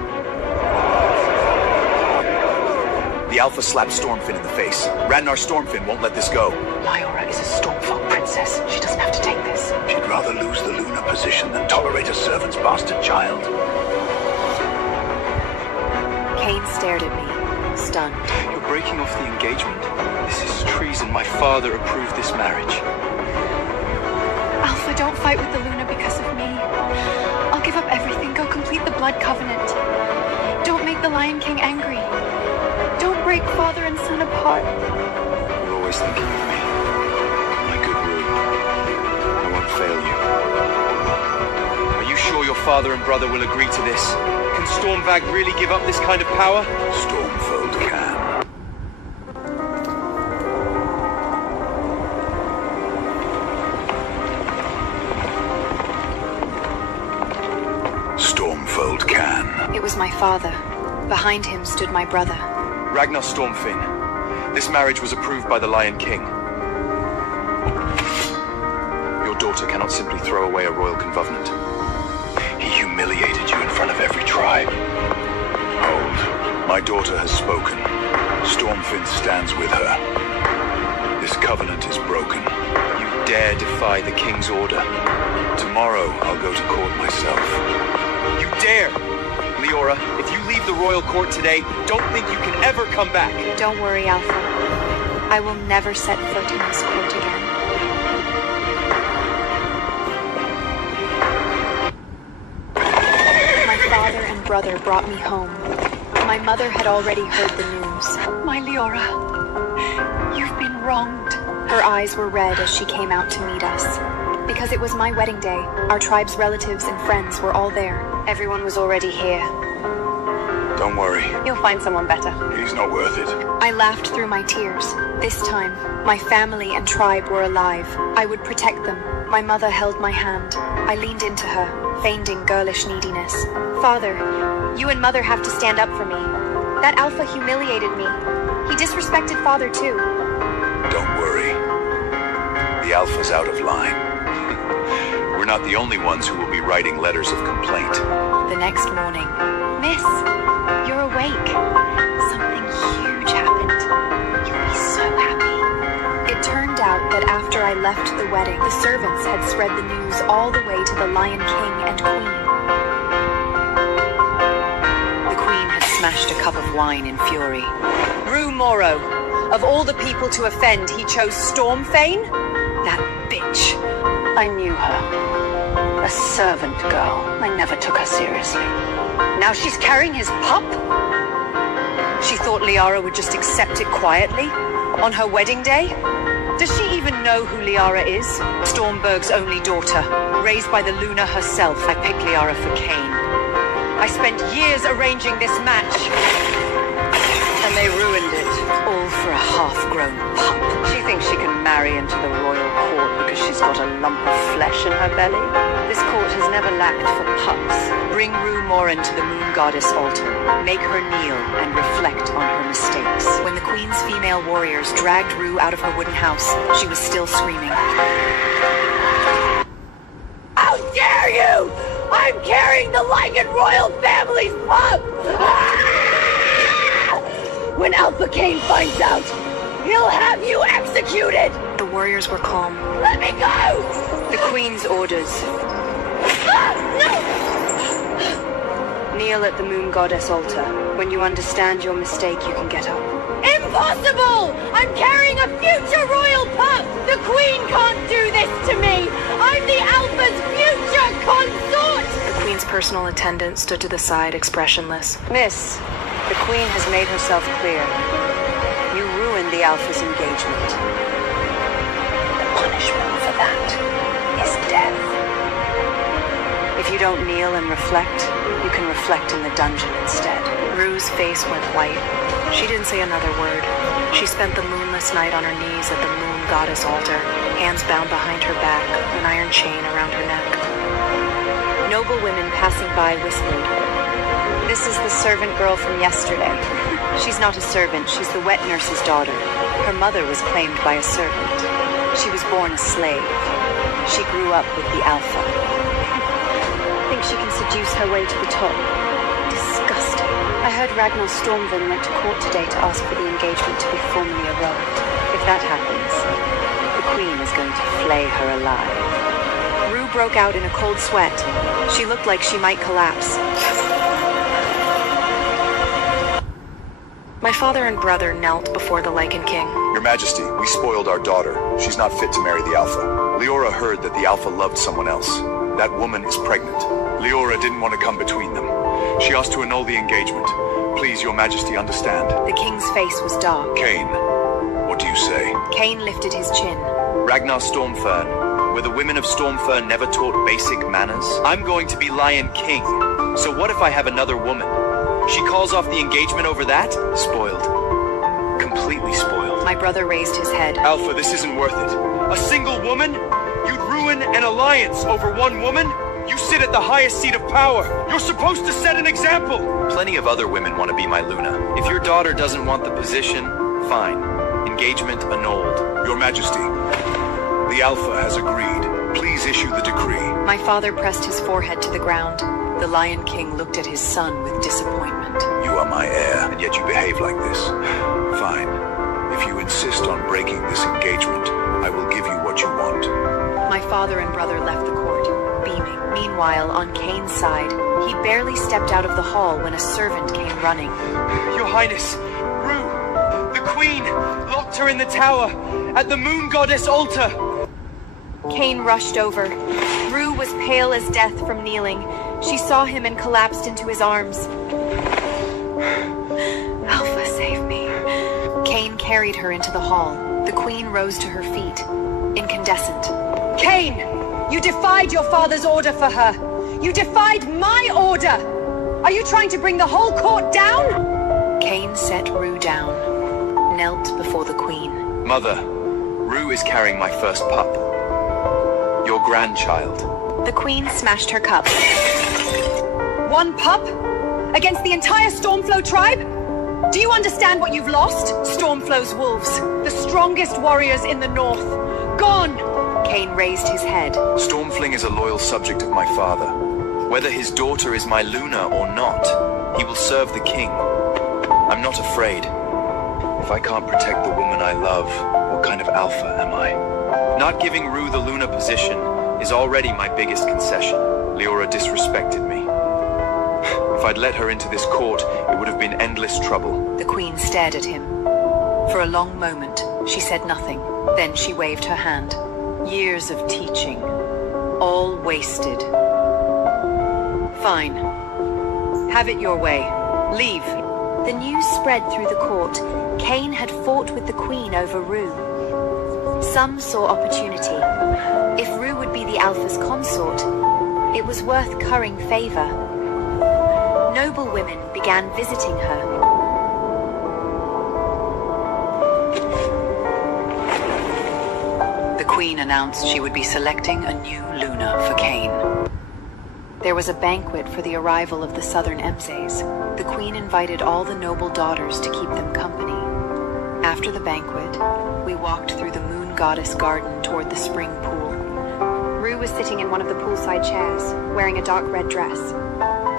The Alpha slapped Stormfin in the face. Radnar Stormfin won't let this go. Lyora is a Stormfolk princess. She doesn't have to take this. She'd rather lose the Luna position than tolerate a servant's bastard child. Kain stared at me, stunned. You're breaking off the engagement. This is treason. My father approved this marriage. Alpha, don't fight with the Luna because of me. I'll give up everything. Go complete the blood covenant. Don't make the Lion King angry. Don't break father and son apart. You're always thinking of me. My good Rue. I won't fail you. Are you sure your father and brother will agree to this? Can Stormvag really give up this kind of power? Stormfold can. Stormfold can. It was my father. Behind him stood my brother. Ragnar Stormfin. This marriage was approved by the Lion King. Your daughter cannot simply throw away a royal covenant. He humiliated you in front of every tribe. Hold. My daughter has spoken. Stormfin stands with her. This covenant is broken. You dare defy the King's order? Tomorrow, I'll go to court myself. You dare! Leora, if you leave the royal court today, don't think you can ever come back. Don't worry, Alpha. I will never set foot in this court again. My father and brother brought me home. My mother had already heard the news. My Leora. wronged. Her eyes were red as she came out to meet us. Because it was my wedding day, our tribe's relatives and friends were all there. Everyone was already here. Don't worry. You'll find someone better. He's not worth it. I laughed through my tears. This time, my family and tribe were alive. I would protect them. My mother held my hand. I leaned into her, feigning girlish neediness. Father, you and Mother have to stand up for me. That Alpha humiliated me. He disrespected Father too. Don't worry. The Alpha's out of line. We're not the only ones who will be writing letters of complaint. The next morning, Miss, you're awake. Something huge happened. You'll be so happy. it turned out that after I left the wedding, the servants had spread the news all the way to the Lion King and Queen. The Queen had smashed a cup of wine in fury. Rue Morrow, of all the people to offend, he chose Stormfane? That bitch. I knew her. A servant girl. I never took her seriously. Now she's carrying his pup? She thought Liara would just accept it quietly? On her wedding day? Does she even know who Liara is? Stormberg's only daughter. Raised by the Luna herself. I picked Liara for Cain. I spent years arranging this match. And they ruined it. All for a half-grown pup. She thinks she can marry into the royal court because she's got a lump of flesh in her belly. This court has never lacked for pups. Bring Rue Morin to the moon goddess altar. Make her kneel and reflect on her mistakes. When the Queen's female warriors dragged Rue out of her wooden house, she was still screaming. How dare you! I'm carrying the Lycan royal family's pup! When Alpha Cain finds out, he'll have you executed! The warriors were calm. Let me go! The Queen's orders. No! Kneel at the moon goddess altar. When you understand your mistake, you can get up. Impossible! I'm carrying a future royal pup! The Queen can't do this to me! I'm the Alpha's future consort! The Queen's personal attendant stood to the side, expressionless. Miss, the Queen has made herself clear. You ruined the Alpha's engagement. The punishment for that is death. If you don't kneel and reflect, you can reflect in the dungeon instead. Rue's face went white. She didn't say another word. She spent the moonless night on her knees at the moon goddess altar, hands bound behind her back, an iron chain around her neck. Noble women passing by whispered, This is the servant girl from yesterday. She's not a servant, she's the wet nurse's daughter. Her mother was claimed by a servant. She was born a slave. She grew up with the Alpha. Think she can seduce her way to the top. Disgusting. I heard Ragnar Stormvind went to court today to ask for the engagement to be formally annulled. If that happens, the Queen is going to flay her alive. Rue broke out in a cold sweat. She looked like she might collapse. My father and brother knelt before the Lycan King. Your Majesty, we spoiled our daughter. She's not fit to marry the Alpha. Leora heard that the Alpha loved someone else. That woman is pregnant. Leora didn't want to come between them. She asked to annul the engagement. Please, Your Majesty, understand. The king's face was dark. Cain, what do you say? Cain lifted his chin. Ragnar Stormfern, were the women of Stormfern never taught basic manners? I'm going to be Lion King. So what if I have another woman? She calls off the engagement over that? Spoiled. Completely spoiled. My brother raised his head. Alpha, this isn't worth it. A single woman? You'd ruin an alliance over one woman? You sit at the highest seat of power. You're supposed to set an example. Plenty of other women want to be my Luna. If your daughter doesn't want the position, fine. Engagement annulled. Your Majesty, the Alpha has agreed. Please issue the decree. My father pressed his forehead to the ground. The Lion King looked at his son with disappointment. You are my heir, and yet you behave like this. Fine. If you insist on breaking this engagement, I will give you what you want. My father and brother left the court, beaming. Meanwhile, on Cain's side, he barely stepped out of the hall when a servant came running. Your Highness, Rue, the Queen, locked her in the tower, at the moon goddess altar. Cain rushed over. Rue was pale as death from kneeling. She saw him and collapsed into his arms. Alpha, save me. Cain carried her into the hall. The queen rose to her feet, incandescent. Cain, you defied your father's order for her. You defied my order. Are you trying to bring the whole court down? Cain set Rue down, knelt before the queen. Mother, Rue is carrying my first pup. Your grandchild. The queen smashed her cup. One pup? Against the entire Stormflow tribe? Do you understand what you've lost? Stormflow's wolves, the strongest warriors in the north. Gone! Cain raised his head. Stormfling is a loyal subject of my father. Whether his daughter is my Luna or not, he will serve the king. I'm not afraid. If I can't protect the woman I love, what kind of alpha am I? Not giving Rue the Luna position is already my biggest concession. Leora disrespected me. If I'd let her into this court, it would have been endless trouble. The queen stared at him. For a long moment, she said nothing. Then she waved her hand. Years of teaching, all wasted. Fine. Have it your way. Leave. The news spread through the court. Cain had fought with the queen over Rue. Some saw opportunity. If Rue would be the Alpha's consort, it was worth currying favor. Noble women began visiting her. The queen announced she would be selecting a new Luna for Cain. There was a banquet for the arrival of the southern Emzes. The queen invited all the noble daughters to keep them company. After the banquet, we walked through the moon goddess garden toward the spring pool. Rue was sitting in one of the poolside chairs, wearing a dark red dress.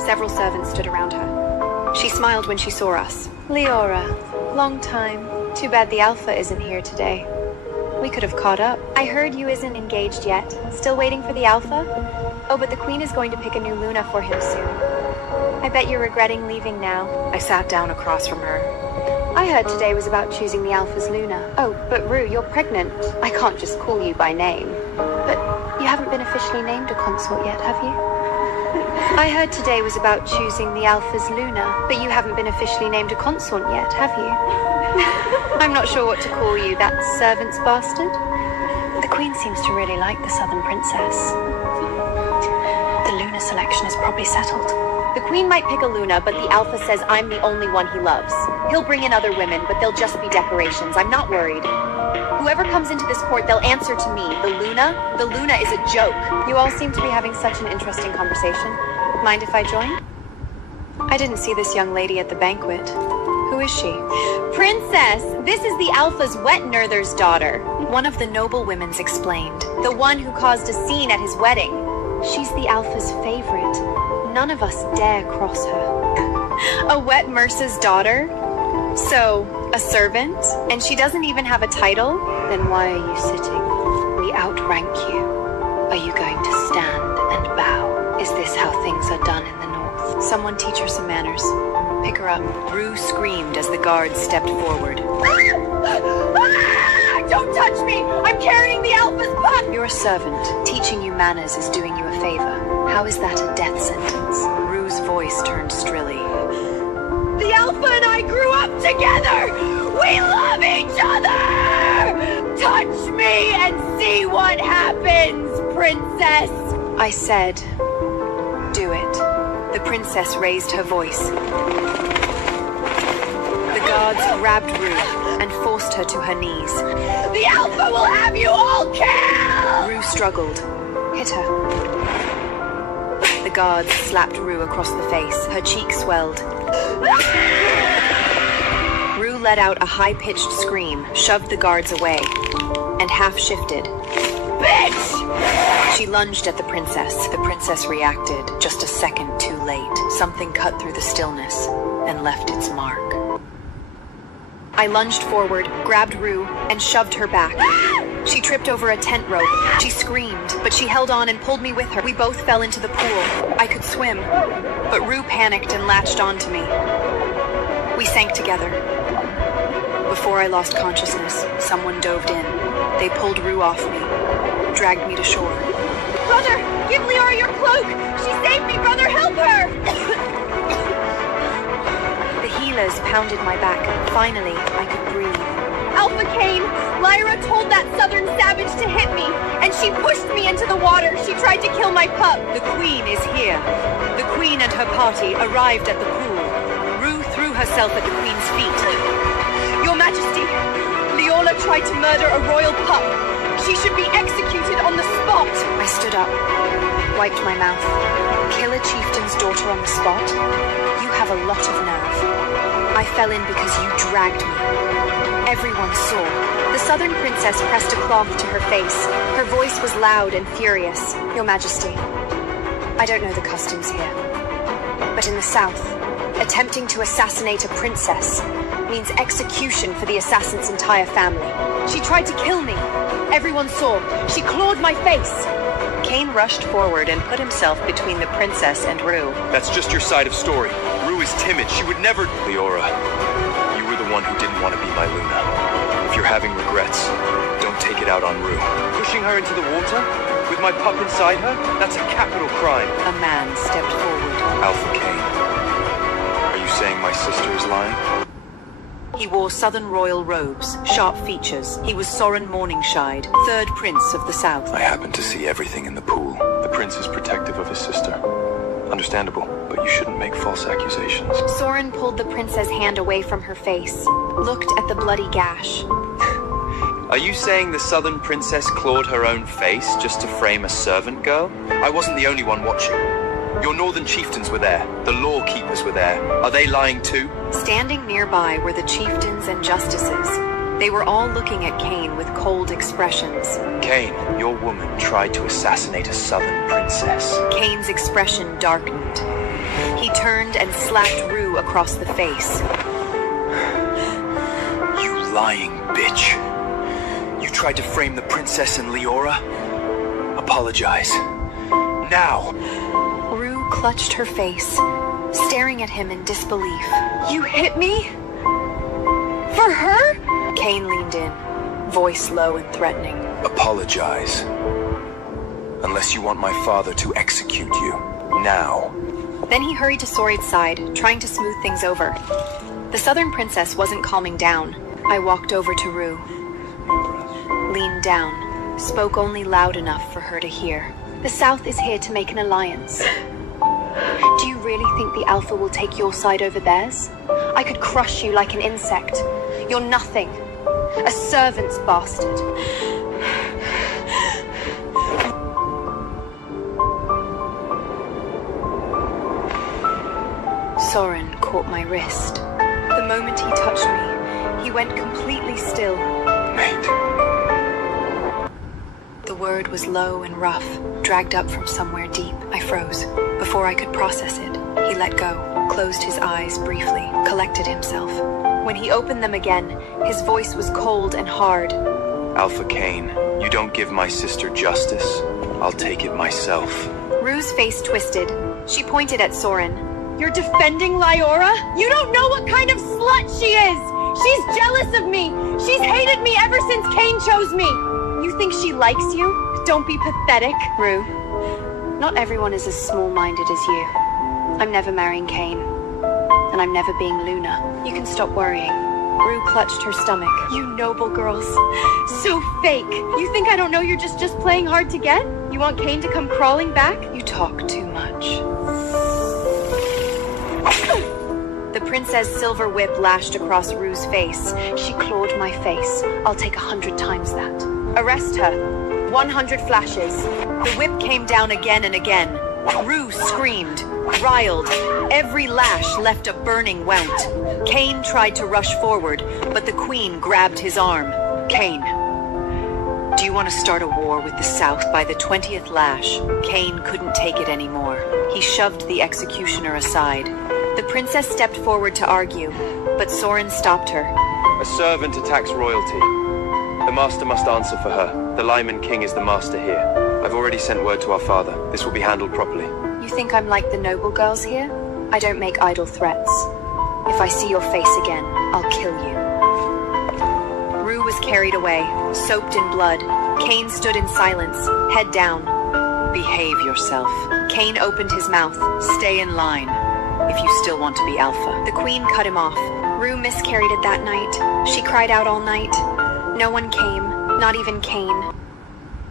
Several servants stood around her. She smiled when she saw us. Leora, long time. Too bad the Alpha isn't here today. We could have caught up. I heard you isn't engaged yet. Still waiting for the Alpha? Oh, but the Queen is going to pick a new Luna for him soon. I bet you're regretting leaving now. I sat down across from her. I heard today was about choosing the Alpha's Luna. Oh, but Rue, you're pregnant. I can't just call you by name. But you haven't been officially named a consort yet, have you? I heard today was about choosing the Alpha's Luna, but you haven't been officially named a consort yet, have you? I'm not sure what to call you, that servant's bastard. The Queen seems to really like the Southern Princess. The Luna selection is probably settled. The Queen might pick a Luna, but the Alpha says I'm the only one he loves. He'll bring in other women, but they'll just be decorations. I'm not worried. Whoever comes into this court, they'll answer to me. The Luna is a joke. You all seem to be having such an interesting conversation. Mind if I join? I didn't see this young lady at the banquet. Who is she? Princess, this is the Alpha's wet-nerther's daughter. One of the noble women's explained. The one who caused a scene at his wedding. She's the Alpha's favorite. None of us dare cross her. A wet Mersa's daughter? So, a servant? And she doesn't even have a title? Then why are you sitting? We outrank you. Are you going to stand and bow? Is this how things are done in the north? Someone teach her some manners. Pick her up. Rue screamed as the guards stepped forward. Don't touch me! I'm carrying the Alpha's pup! Your servant. Teaching you manners is doing you a favor. How is that a death sentence? Rue's voice turned strilly. The Alpha and I grew up together! We love each other! Touch me and see what happens, Princess! I said, do it. The princess raised her voice. The guards grabbed Rue and forced her to her knees. The Alpha will have you all killed! Rue struggled. Hit her. The guards slapped Rue across the face. Her cheek swelled. Rue let out a high-pitched scream, shoved the guards away, and half-shifted. Bitch! She lunged at the princess. The princess reacted, just a second too late. Something cut through the stillness and left its mark. I lunged forward, grabbed Rue, and shoved her back. She tripped over a tent rope. She screamed, but she held on and pulled me with her. We both fell into the pool. I could swim, but Rue panicked and latched onto me. We sank together. Before I lost consciousness, someone dove in. They pulled Rue off me, dragged me to shore. Brother, give Leora your cloak! She saved me, brother! Help her! The healers pounded my back. Finally, I could breathe. Alpha Kane! Lyra told that southern savage to hit me, and she pushed me into the water. She tried to kill my pup. The Queen is here. The Queen and her party arrived at the pool. Rue threw herself at the Queen's feet. Your Majesty, Leola tried to murder a royal pup. She should be executed on the spot. I stood up, wiped my mouth. Kill a chieftain's daughter on the spot? You have a lot of nerve. I fell in because you dragged me. Everyone saw. The southern princess pressed a cloth to her face. Her voice was loud and furious. Your Majesty, I don't know the customs here, but in the south, attempting to assassinate a princess means execution for the assassin's entire family. She tried to kill me. Everyone saw. She clawed my face. Kane rushed forward and put himself between the princess and Rue. That's just your side of story. Rue is timid. She would never... Leora, you were the one who didn't want to be my Luna. If you're having regrets, don't take it out on Rue. Pushing her into the water? With my pup inside her? That's a capital crime. A man stepped forward. Alpha Kane, are you saying my sister is lying? He wore southern royal robes, sharp features. He was Soren Morningshide, third prince of the south. I happened to see everything in the pool. The prince is protective of his sister. Understandable, but you shouldn't make false accusations. Soren pulled the princess' hand away from her face, looked at the bloody gash. Are you saying the southern princess clawed her own face just to frame a servant girl? I wasn't the only one watching. Your northern chieftains were there. The law keepers were there. Are they lying too? Standing nearby were the chieftains and justices. They were all looking at Kane with cold expressions. Kane, your woman tried to assassinate a southern princess. Kane's expression darkened. He turned and slapped Rue across the face. You lying bitch. You tried to frame the princess and Leora? Apologize. Now! Rue clutched her face, staring at him in disbelief. You hit me? For her? Kane leaned in, voice low and threatening. Apologize. Unless you want my father to execute you. Now. Then he hurried to Sorid's side, trying to smooth things over. The southern princess wasn't calming down. I walked over to Rue. Leaned down, spoke only loud enough for her to hear. The South is here to make an alliance. Do you really think the Alpha will take your side over theirs? I could crush you like an insect. You're nothing. A servant's bastard. Soren caught my wrist. The moment he touched me, he went completely still. Mate. The word was low and rough, dragged up from somewhere deep. I froze. Before I could process it, he let go, closed his eyes briefly, collected himself. When he opened them again, his voice was cold and hard. Alpha Kane, you don't give my sister justice. I'll take it myself. Rue's face twisted. She pointed at Soren. You're defending Lyora? You don't know what kind of slut she is! She's jealous of me! She's hated me ever since Kane chose me! You think she likes you? Don't be pathetic. Rue, not everyone is as small-minded as you. I'm never marrying Kane. And I'm never being Luna. You can stop worrying. Rue clutched her stomach. You noble girls. So fake. You think I don't know you're just playing hard to get? You want Kane to come crawling back? You talk too much. The princess' silver whip lashed across Rue's face. She clawed my face. I'll take 100 times that. Arrest her. 100 flashes. The whip came down again and again. Rue screamed, riled. Every lash left a burning wound. Kane tried to rush forward, but the Queen grabbed his arm. Kane, do you want to start a war with the South by the 20th lash? Kane couldn't take it anymore. He shoved the executioner aside. The princess stepped forward to argue, but Soren stopped her. A servant attacks royalty. The master must answer for her. The Lyman King is the master here. I've already sent word to our father. This will be handled properly. You think I'm like the noble girls here? I don't make idle threats. If I see your face again, I'll kill you. Rue was carried away, soaked in blood. Kane stood in silence, head down. Behave yourself. Kane opened his mouth. Stay in line, if you still want to be Alpha. The Queen cut him off. Rue miscarried it that night. She cried out all night. No one came, not even Cain.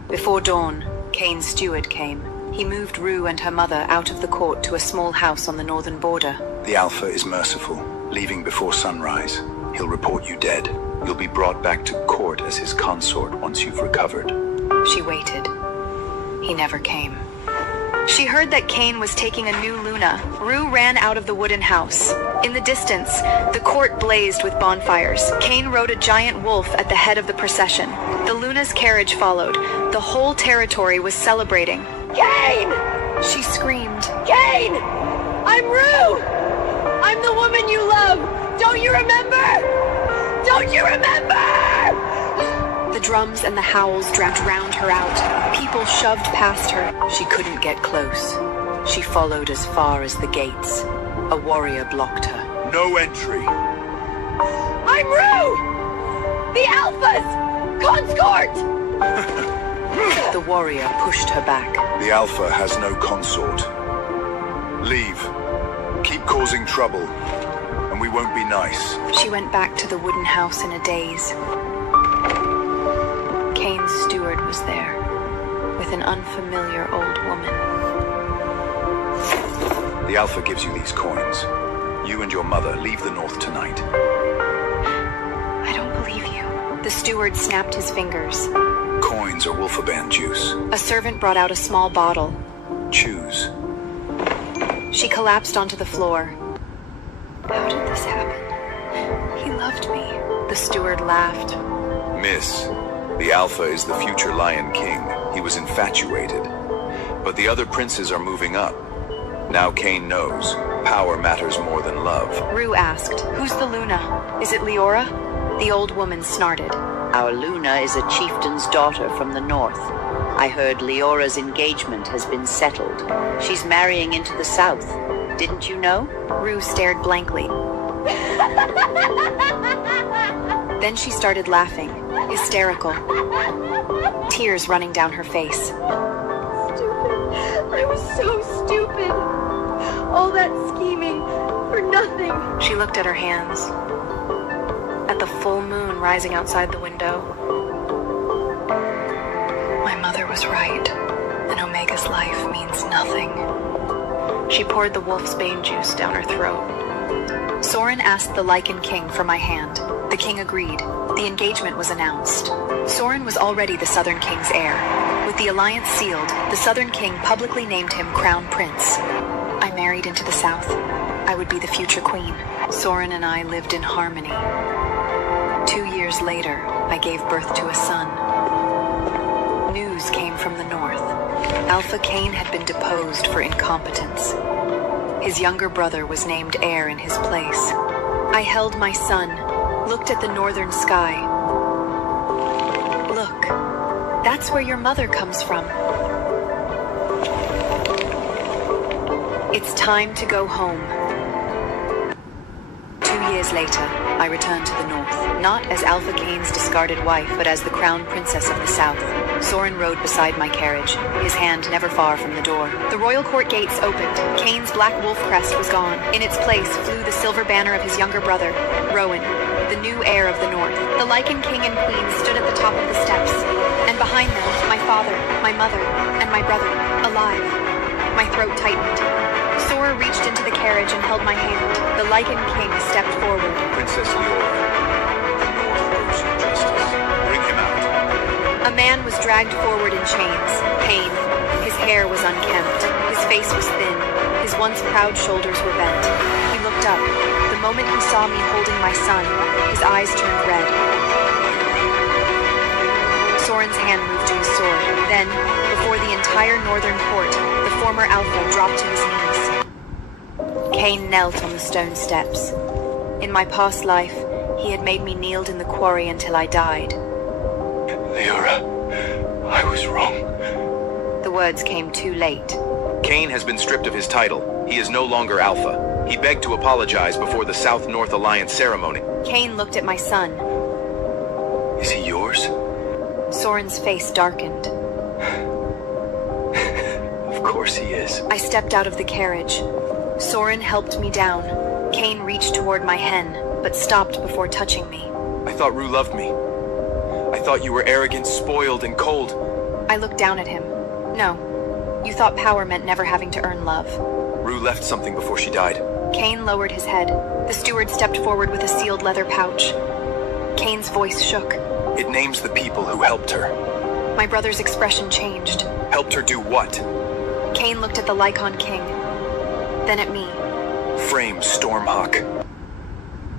Before dawn, Cain's steward came. He moved Rue and her mother out of the court to a small house on the northern border. The Alpha is merciful, leaving before sunrise. He'll report you dead. You'll be brought back to court as his consort once you've recovered. She waited. He never came. She heard that Cain was taking a new Luna. Rue ran out of the wooden house. In the distance, the court blazed with bonfires. Cain rode a giant wolf at the head of the procession. The Luna's carriage followed. The whole territory was celebrating. Cain! She screamed. Cain! I'm Rue! I'm the woman you love! Don't you remember? Don't you remember? The drums and the howls drowned her out. People shoved past her. She couldn't get close. She followed as far as the gates. A warrior blocked her. No entry. I'm Rue! The Alphas! Consort! The warrior pushed her back. The Alpha has no consort. Leave. Keep causing trouble, and we won't be nice. She went back to the wooden house in a daze. Cain's steward was there, with an unfamiliar old woman. The Alpha gives you these coins. You and your mother leave the North tonight. I don't believe you. The steward snapped his fingers. Coins or Wolfaband juice. A servant brought out a small bottle. Choose. She collapsed onto the floor. How did this happen? He loved me. The steward laughed. Miss, the Alpha is the future Lion King. He was infatuated. But the other princes are moving up. Now Cain knows. Power matters more than love. Rue asked, "Who's the Luna? Is it Leora?" The old woman snarted. Our Luna is a chieftain's daughter from the north. I heard Leora's engagement has been settled. She's marrying into the south. Didn't you know? Rue stared blankly. Then she started laughing, hysterical. Tears running down her face. Stupid. I was so stupid. All that scheming for nothing. She looked at her hands. At the full moon rising outside the window. My mother was right, and Omega's life means nothing. She poured the wolf's bane juice down her throat. Soren asked the Lycan King for my hand. The king agreed. The engagement was announced. Soren was already the Southern King's heir. With the alliance sealed, the Southern King publicly named him Crown Prince. I married into the South. I would be the future queen. Soren and I lived in harmony. 2 years later, I gave birth to a son. News came from the north. Alpha Cain had been deposed for incompetence. His younger brother was named heir in his place. I held my son, looked at the northern sky. Look, that's where your mother comes from. It's time to go home. 2 years later, I returned to the north, not as Alpha Cain's discarded wife, but as the crown princess of the south. Soren rode beside my carriage, his hand never far from the door. The royal court gates opened. Cain's black wolf crest was gone. In its place flew the silver banner of his younger brother, Rowan, the new heir of the north. The Lycan King and Queen stood at the top of the steps, and behind them, my father, my mother, and my brother, alive. My throat tightened. Sora reached into the carriage and held my hand. The Lycan King stepped forward. Princess Leora, the North owes you justice. Bring him out. A man was dragged forward in chains. Cain. His hair was unkempt. His face was thin. His once proud shoulders were bent. He looked up. The moment he saw me holding my son, his eyes turned red. Soren's hand moved to his sword. Then, before the entire northern court, the former Alpha dropped to his knees. Cain knelt on the stone steps. In my past life, he had made me kneel in the quarry until I died. Leora, I was wrong. The words came too late. Cain has been stripped of his title. He is no longer Alpha. He begged to apologize before the South-North Alliance ceremony. Cain looked at my son. Is he yours? Soren's face darkened. Of course he is. I stepped out of the carriage. Soren helped me down. Cain reached toward my hen. but stopped before touching me. I thought Rue loved me. I thought you were arrogant, spoiled, and cold. I looked down at him. No. You thought power meant never having to earn love. Rue left something before she died. Kane lowered his head. The steward stepped forward with a sealed leather pouch. Kane's voice shook. It names the people who helped her. My brother's expression changed. Helped her do what? Kane looked at the Lycon King, then at me. Frame Stormhawk.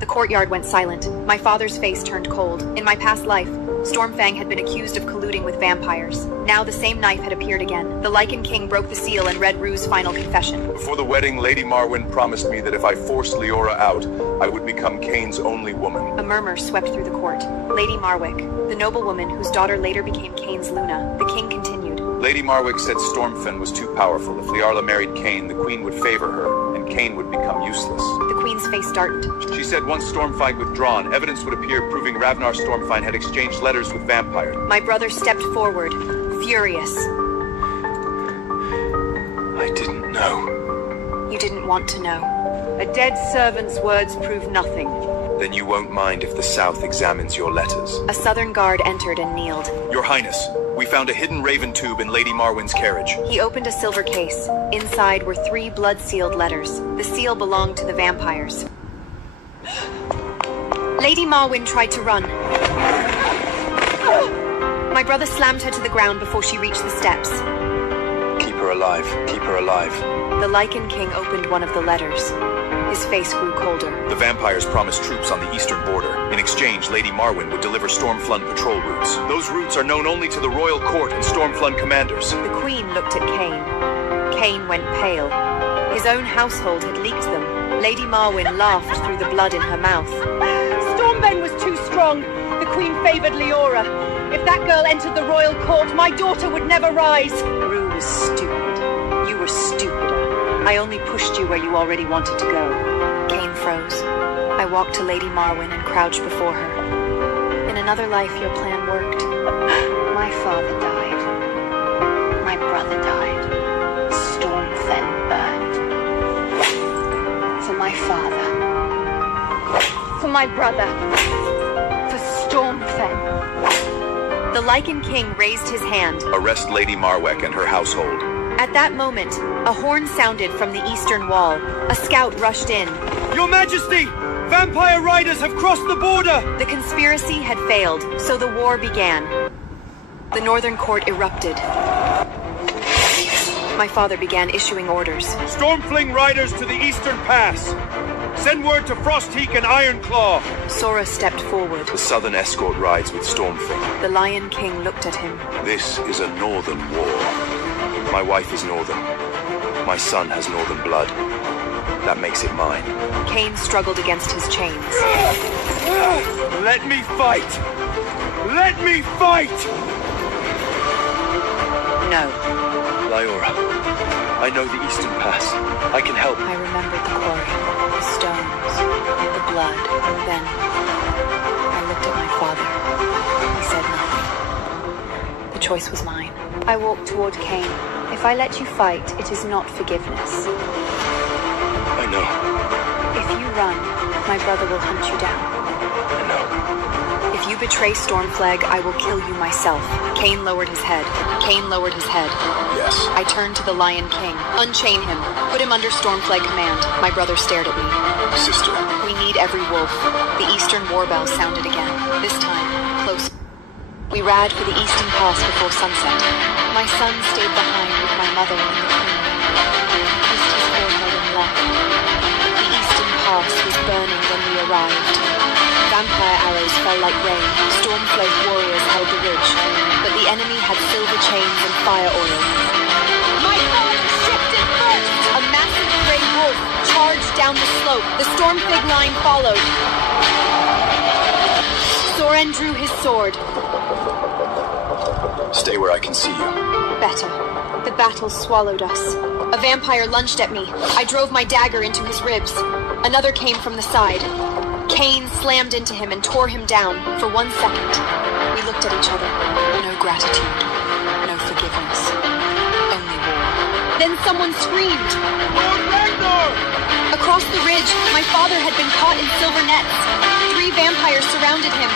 The courtyard went silent. My father's face turned cold. In my past life, Stormfang had been accused of colluding with vampires. Now the same knife had appeared again. The Lycan King broke the seal and read Rue's final confession. Before the wedding, Lady Marwyn promised me that if I forced Leora out, I would become Kane's only woman. A murmur swept through the court. Lady Marwick, the noblewoman whose daughter later became Kane's Luna. The king continued. Lady Marwick said Stormfen was too powerful. If Liarla married Kane, the queen would favor her, and Kane would become useless. The queen's face darkened. She said once Stormfang withdrawn, evidence would appear proving Ravnar Stormfang had exchanged letters with vampires. My brother stepped forward, furious. I didn't know. You didn't want to know. A dead servant's words prove nothing. Then you won't mind if the South examines your letters. A southern guard entered and kneeled. Your Highness, we found a hidden raven tube in Lady Marwyn's carriage. He opened a silver case. Inside were 3 blood-sealed letters. The seal belonged to the vampires. Lady Marwyn tried to run. My brother slammed her to the ground before she reached the steps. Keep her alive. Keep her alive. The Lycan King opened one of the letters. His face grew colder. The vampires promised troops on the eastern border. In exchange, Lady Marwyn would deliver Stormflun patrol routes. Those routes are known only to the royal court and Stormflun commanders. The queen looked at Kane. Kane went pale. His own household had leaked them. Lady Marwyn laughed through the blood in her mouth. Stormfen was too strong. The queen favored Leora. If that girl entered the royal court, my daughter would never rise. Rue was stupid. You were stupider. I only pushed you where you already wanted to go. Kane froze. I walked to Lady Marwyn and crouched before her. In another life, your plan worked. My father died. My brother died. Stormfen burned. For my father. For my brother. For Stormfen. The Lycan King raised his hand. Arrest Lady Marwick and her household. At that moment, a horn sounded from the eastern wall. A scout rushed in. Your Majesty! Vampire riders have crossed the border! The conspiracy had failed, so the war began. The northern court erupted. My father began issuing orders. Stormfling riders to the eastern pass. Send word to Frostheek and Ironclaw. Sora stepped forward. The southern escort rides with Stormfang. The Lion King looked at him. This is a northern war. My wife is northern. My son has northern blood. That makes it mine. Kane struggled against his chains. Let me fight! Let me fight! No. Liora, I know the eastern pass. I can help. I remembered the quarry, the stones, the blood. Then I looked at my father. He said nothing. The choice was mine. I walked toward Kane. If I let you fight, it is not forgiveness. I know. If you run, my brother will hunt you down. I know. If you betray Stormflag, I will kill you myself. Kane lowered his head. Kane lowered his head. Yes. I turned to the Lion King. Unchain him. Put him under Stormflag command. My brother stared at me. Sister. We need every wolf. The eastern war bell sounded again. This time, close. We ride for the eastern pass before sunset. My son stayed behind with my mother and the queen. He kissed his forehead and left. The eastern pass was burning when we arrived. Vampire arrows fell like rain. Stormflake warriors held the ridge. But the enemy had silver chains and fire oil. My father shifted first! A massive gray wolf charged down the slope. The Stormfig line followed. Soren drew his sword. Stay where I can see you. Better. The battle swallowed us. A vampire lunged at me. I drove my dagger into his ribs. Another came from the side. Kane slammed into him and tore him down. For 1 second, we looked at each other. No gratitude. No forgiveness. Only war. Then someone screamed. Lord Ragnar! A Across the ridge, my father had been caught in silver nets. 3 vampires surrounded him.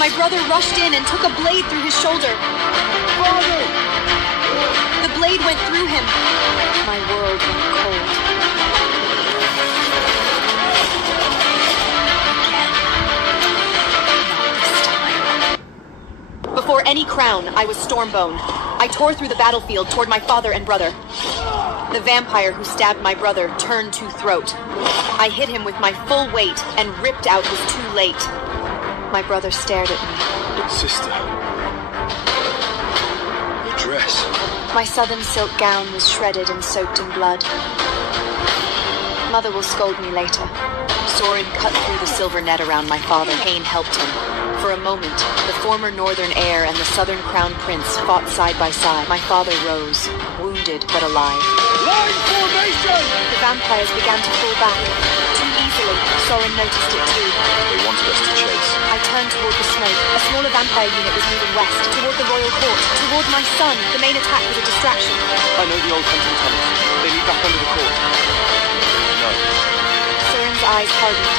My brother rushed in and took a blade through his shoulder. Father! The blade went through him. My world went cold. Before any crown, I was Stormbone. I tore through the battlefield toward my father and brother. The vampire who stabbed my brother turned to throat. I hit him with my full weight and ripped out his too late. My brother stared at me. Sister. Your dress. My southern silk gown was shredded and soaked in blood. Mother will scold me later. Sorin cut through the silver net around my father. Cain helped him. For a moment, the former northern heir and the southern crown prince fought side by side. My father rose, wounded but alive. Line formation! The vampires began to fall back. Too easily, Sorin noticed it too. They wanted us to chase. I turned toward the smoke. A smaller vampire unit was moving west, toward the royal court, toward my son. The main attack was a distraction. I know the old hunting tunnels. They lead back under the court. No. Sorin's eyes hardened.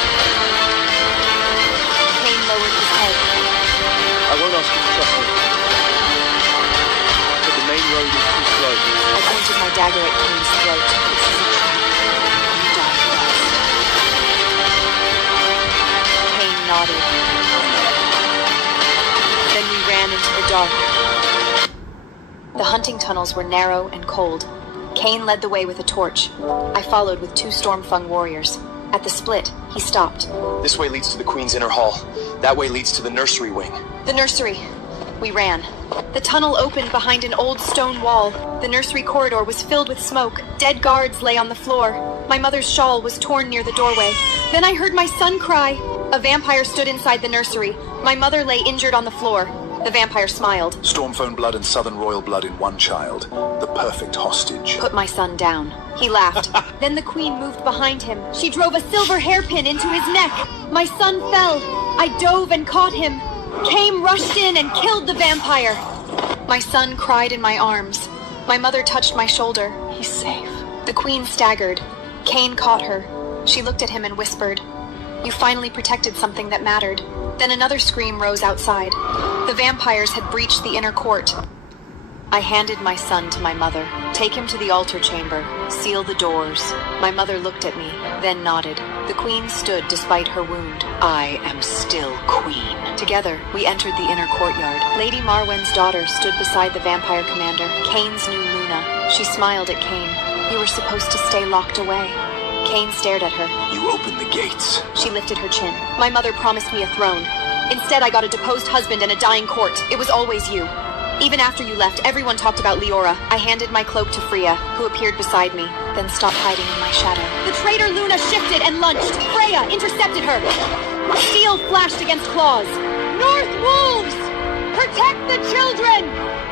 Cain lowered his head. I won't ask you to trust me. But the main road is too slow. I pointed my dagger at Cain's throat. This is a trap. You die first. Cain nodded. Then we ran into the dark. The hunting tunnels were narrow and cold. Cain led the way with a torch. I followed with 2 Stormfang warriors. At the split, he stopped. This way leads to the Queen's inner hall. That way leads to the nursery wing. The nursery. We ran. The tunnel opened behind an old stone wall. The nursery corridor was filled with smoke. Dead guards lay on the floor. My mother's shawl was torn near the doorway. Then I heard my son cry. A vampire stood inside the nursery. My mother lay injured on the floor. The vampire smiled. Stormphone blood and Southern Royal blood in one child. The perfect hostage. Put my son down. He laughed. Then the queen moved behind him. She drove a silver hairpin into his neck. My son fell. I dove and caught him. Cain rushed in and killed the vampire. My son cried in my arms. My mother touched my shoulder. He's safe. The queen staggered. Cain caught her. She looked at him and whispered, "You finally protected something that mattered." Then another scream rose outside. The vampires had breached the inner court. I handed my son to my mother. Take him to the altar chamber. Seal the doors. My mother looked at me, then nodded. The queen stood despite her wound. I am still queen. Together, we entered the inner courtyard. Lady Marwen's daughter stood beside the vampire commander, Cain's new Luna. She smiled at Cain. "You were supposed to stay locked away." Cain stared at her. You opened the gates. She lifted her chin. "My mother promised me a throne. Instead, I got a deposed husband and a dying court. It was always you. Even after you left, everyone talked about Leora." I handed my cloak to Freya, who appeared beside me, then stopped hiding in my shadow. The traitor Luna shifted and lunged. Freya intercepted her. Steel flashed against claws. "North Wolves! Protect the children!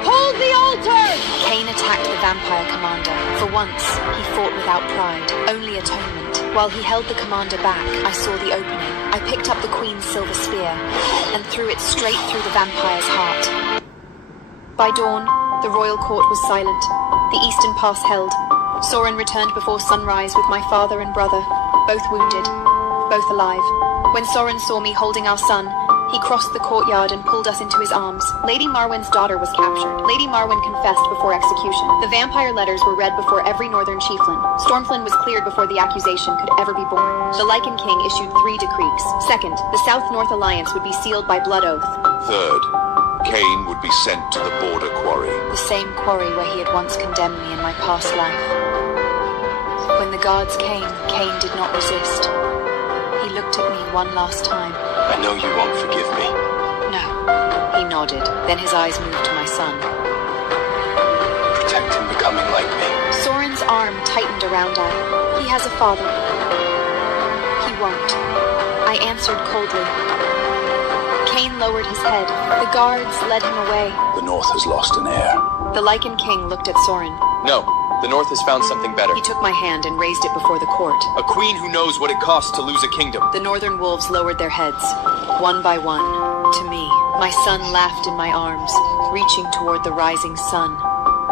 Hold the altar!" Cain attacked the vampire commander. For once, he fought without pride, only atonement. While he held the commander back, I saw the opening. I picked up the queen's silver spear and threw it straight through the vampire's heart. By dawn, the royal court was silent. The eastern pass held. Sorin returned before sunrise with my father and brother, both wounded, both alive. When Sorin saw me holding our son, he crossed the courtyard and pulled us into his arms. Lady Marwen's daughter was captured. Lady Marwen confessed before execution. The vampire letters were read before every northern chieftain. Stormflynn was cleared before the accusation could ever be born. The Lycan King issued 3 decrees. Second, the South-North alliance would be sealed by blood oath. Third, Cain would be sent to the border quarry. The same quarry where he had once condemned me in my past life. When the guards came, Cain did not resist. He looked at me one last time. I know you won't forgive me. No. He nodded. Then his eyes moved to my son. Protect him becoming like me. Sorin's arm tightened around I. He has a father. He won't. I answered coldly. Cain lowered his head. The guards led him away. The North has lost an heir. The Lycan King looked at Sorin. No, the North has found something better. He took my hand and raised it before the court. A queen who knows what it costs to lose a kingdom. The northern wolves lowered their heads, one by one, to me. My son laughed in my arms, reaching toward the rising sun.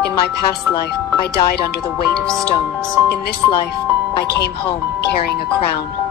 In my past life, I died under the weight of stones. In this life, I came home carrying a crown.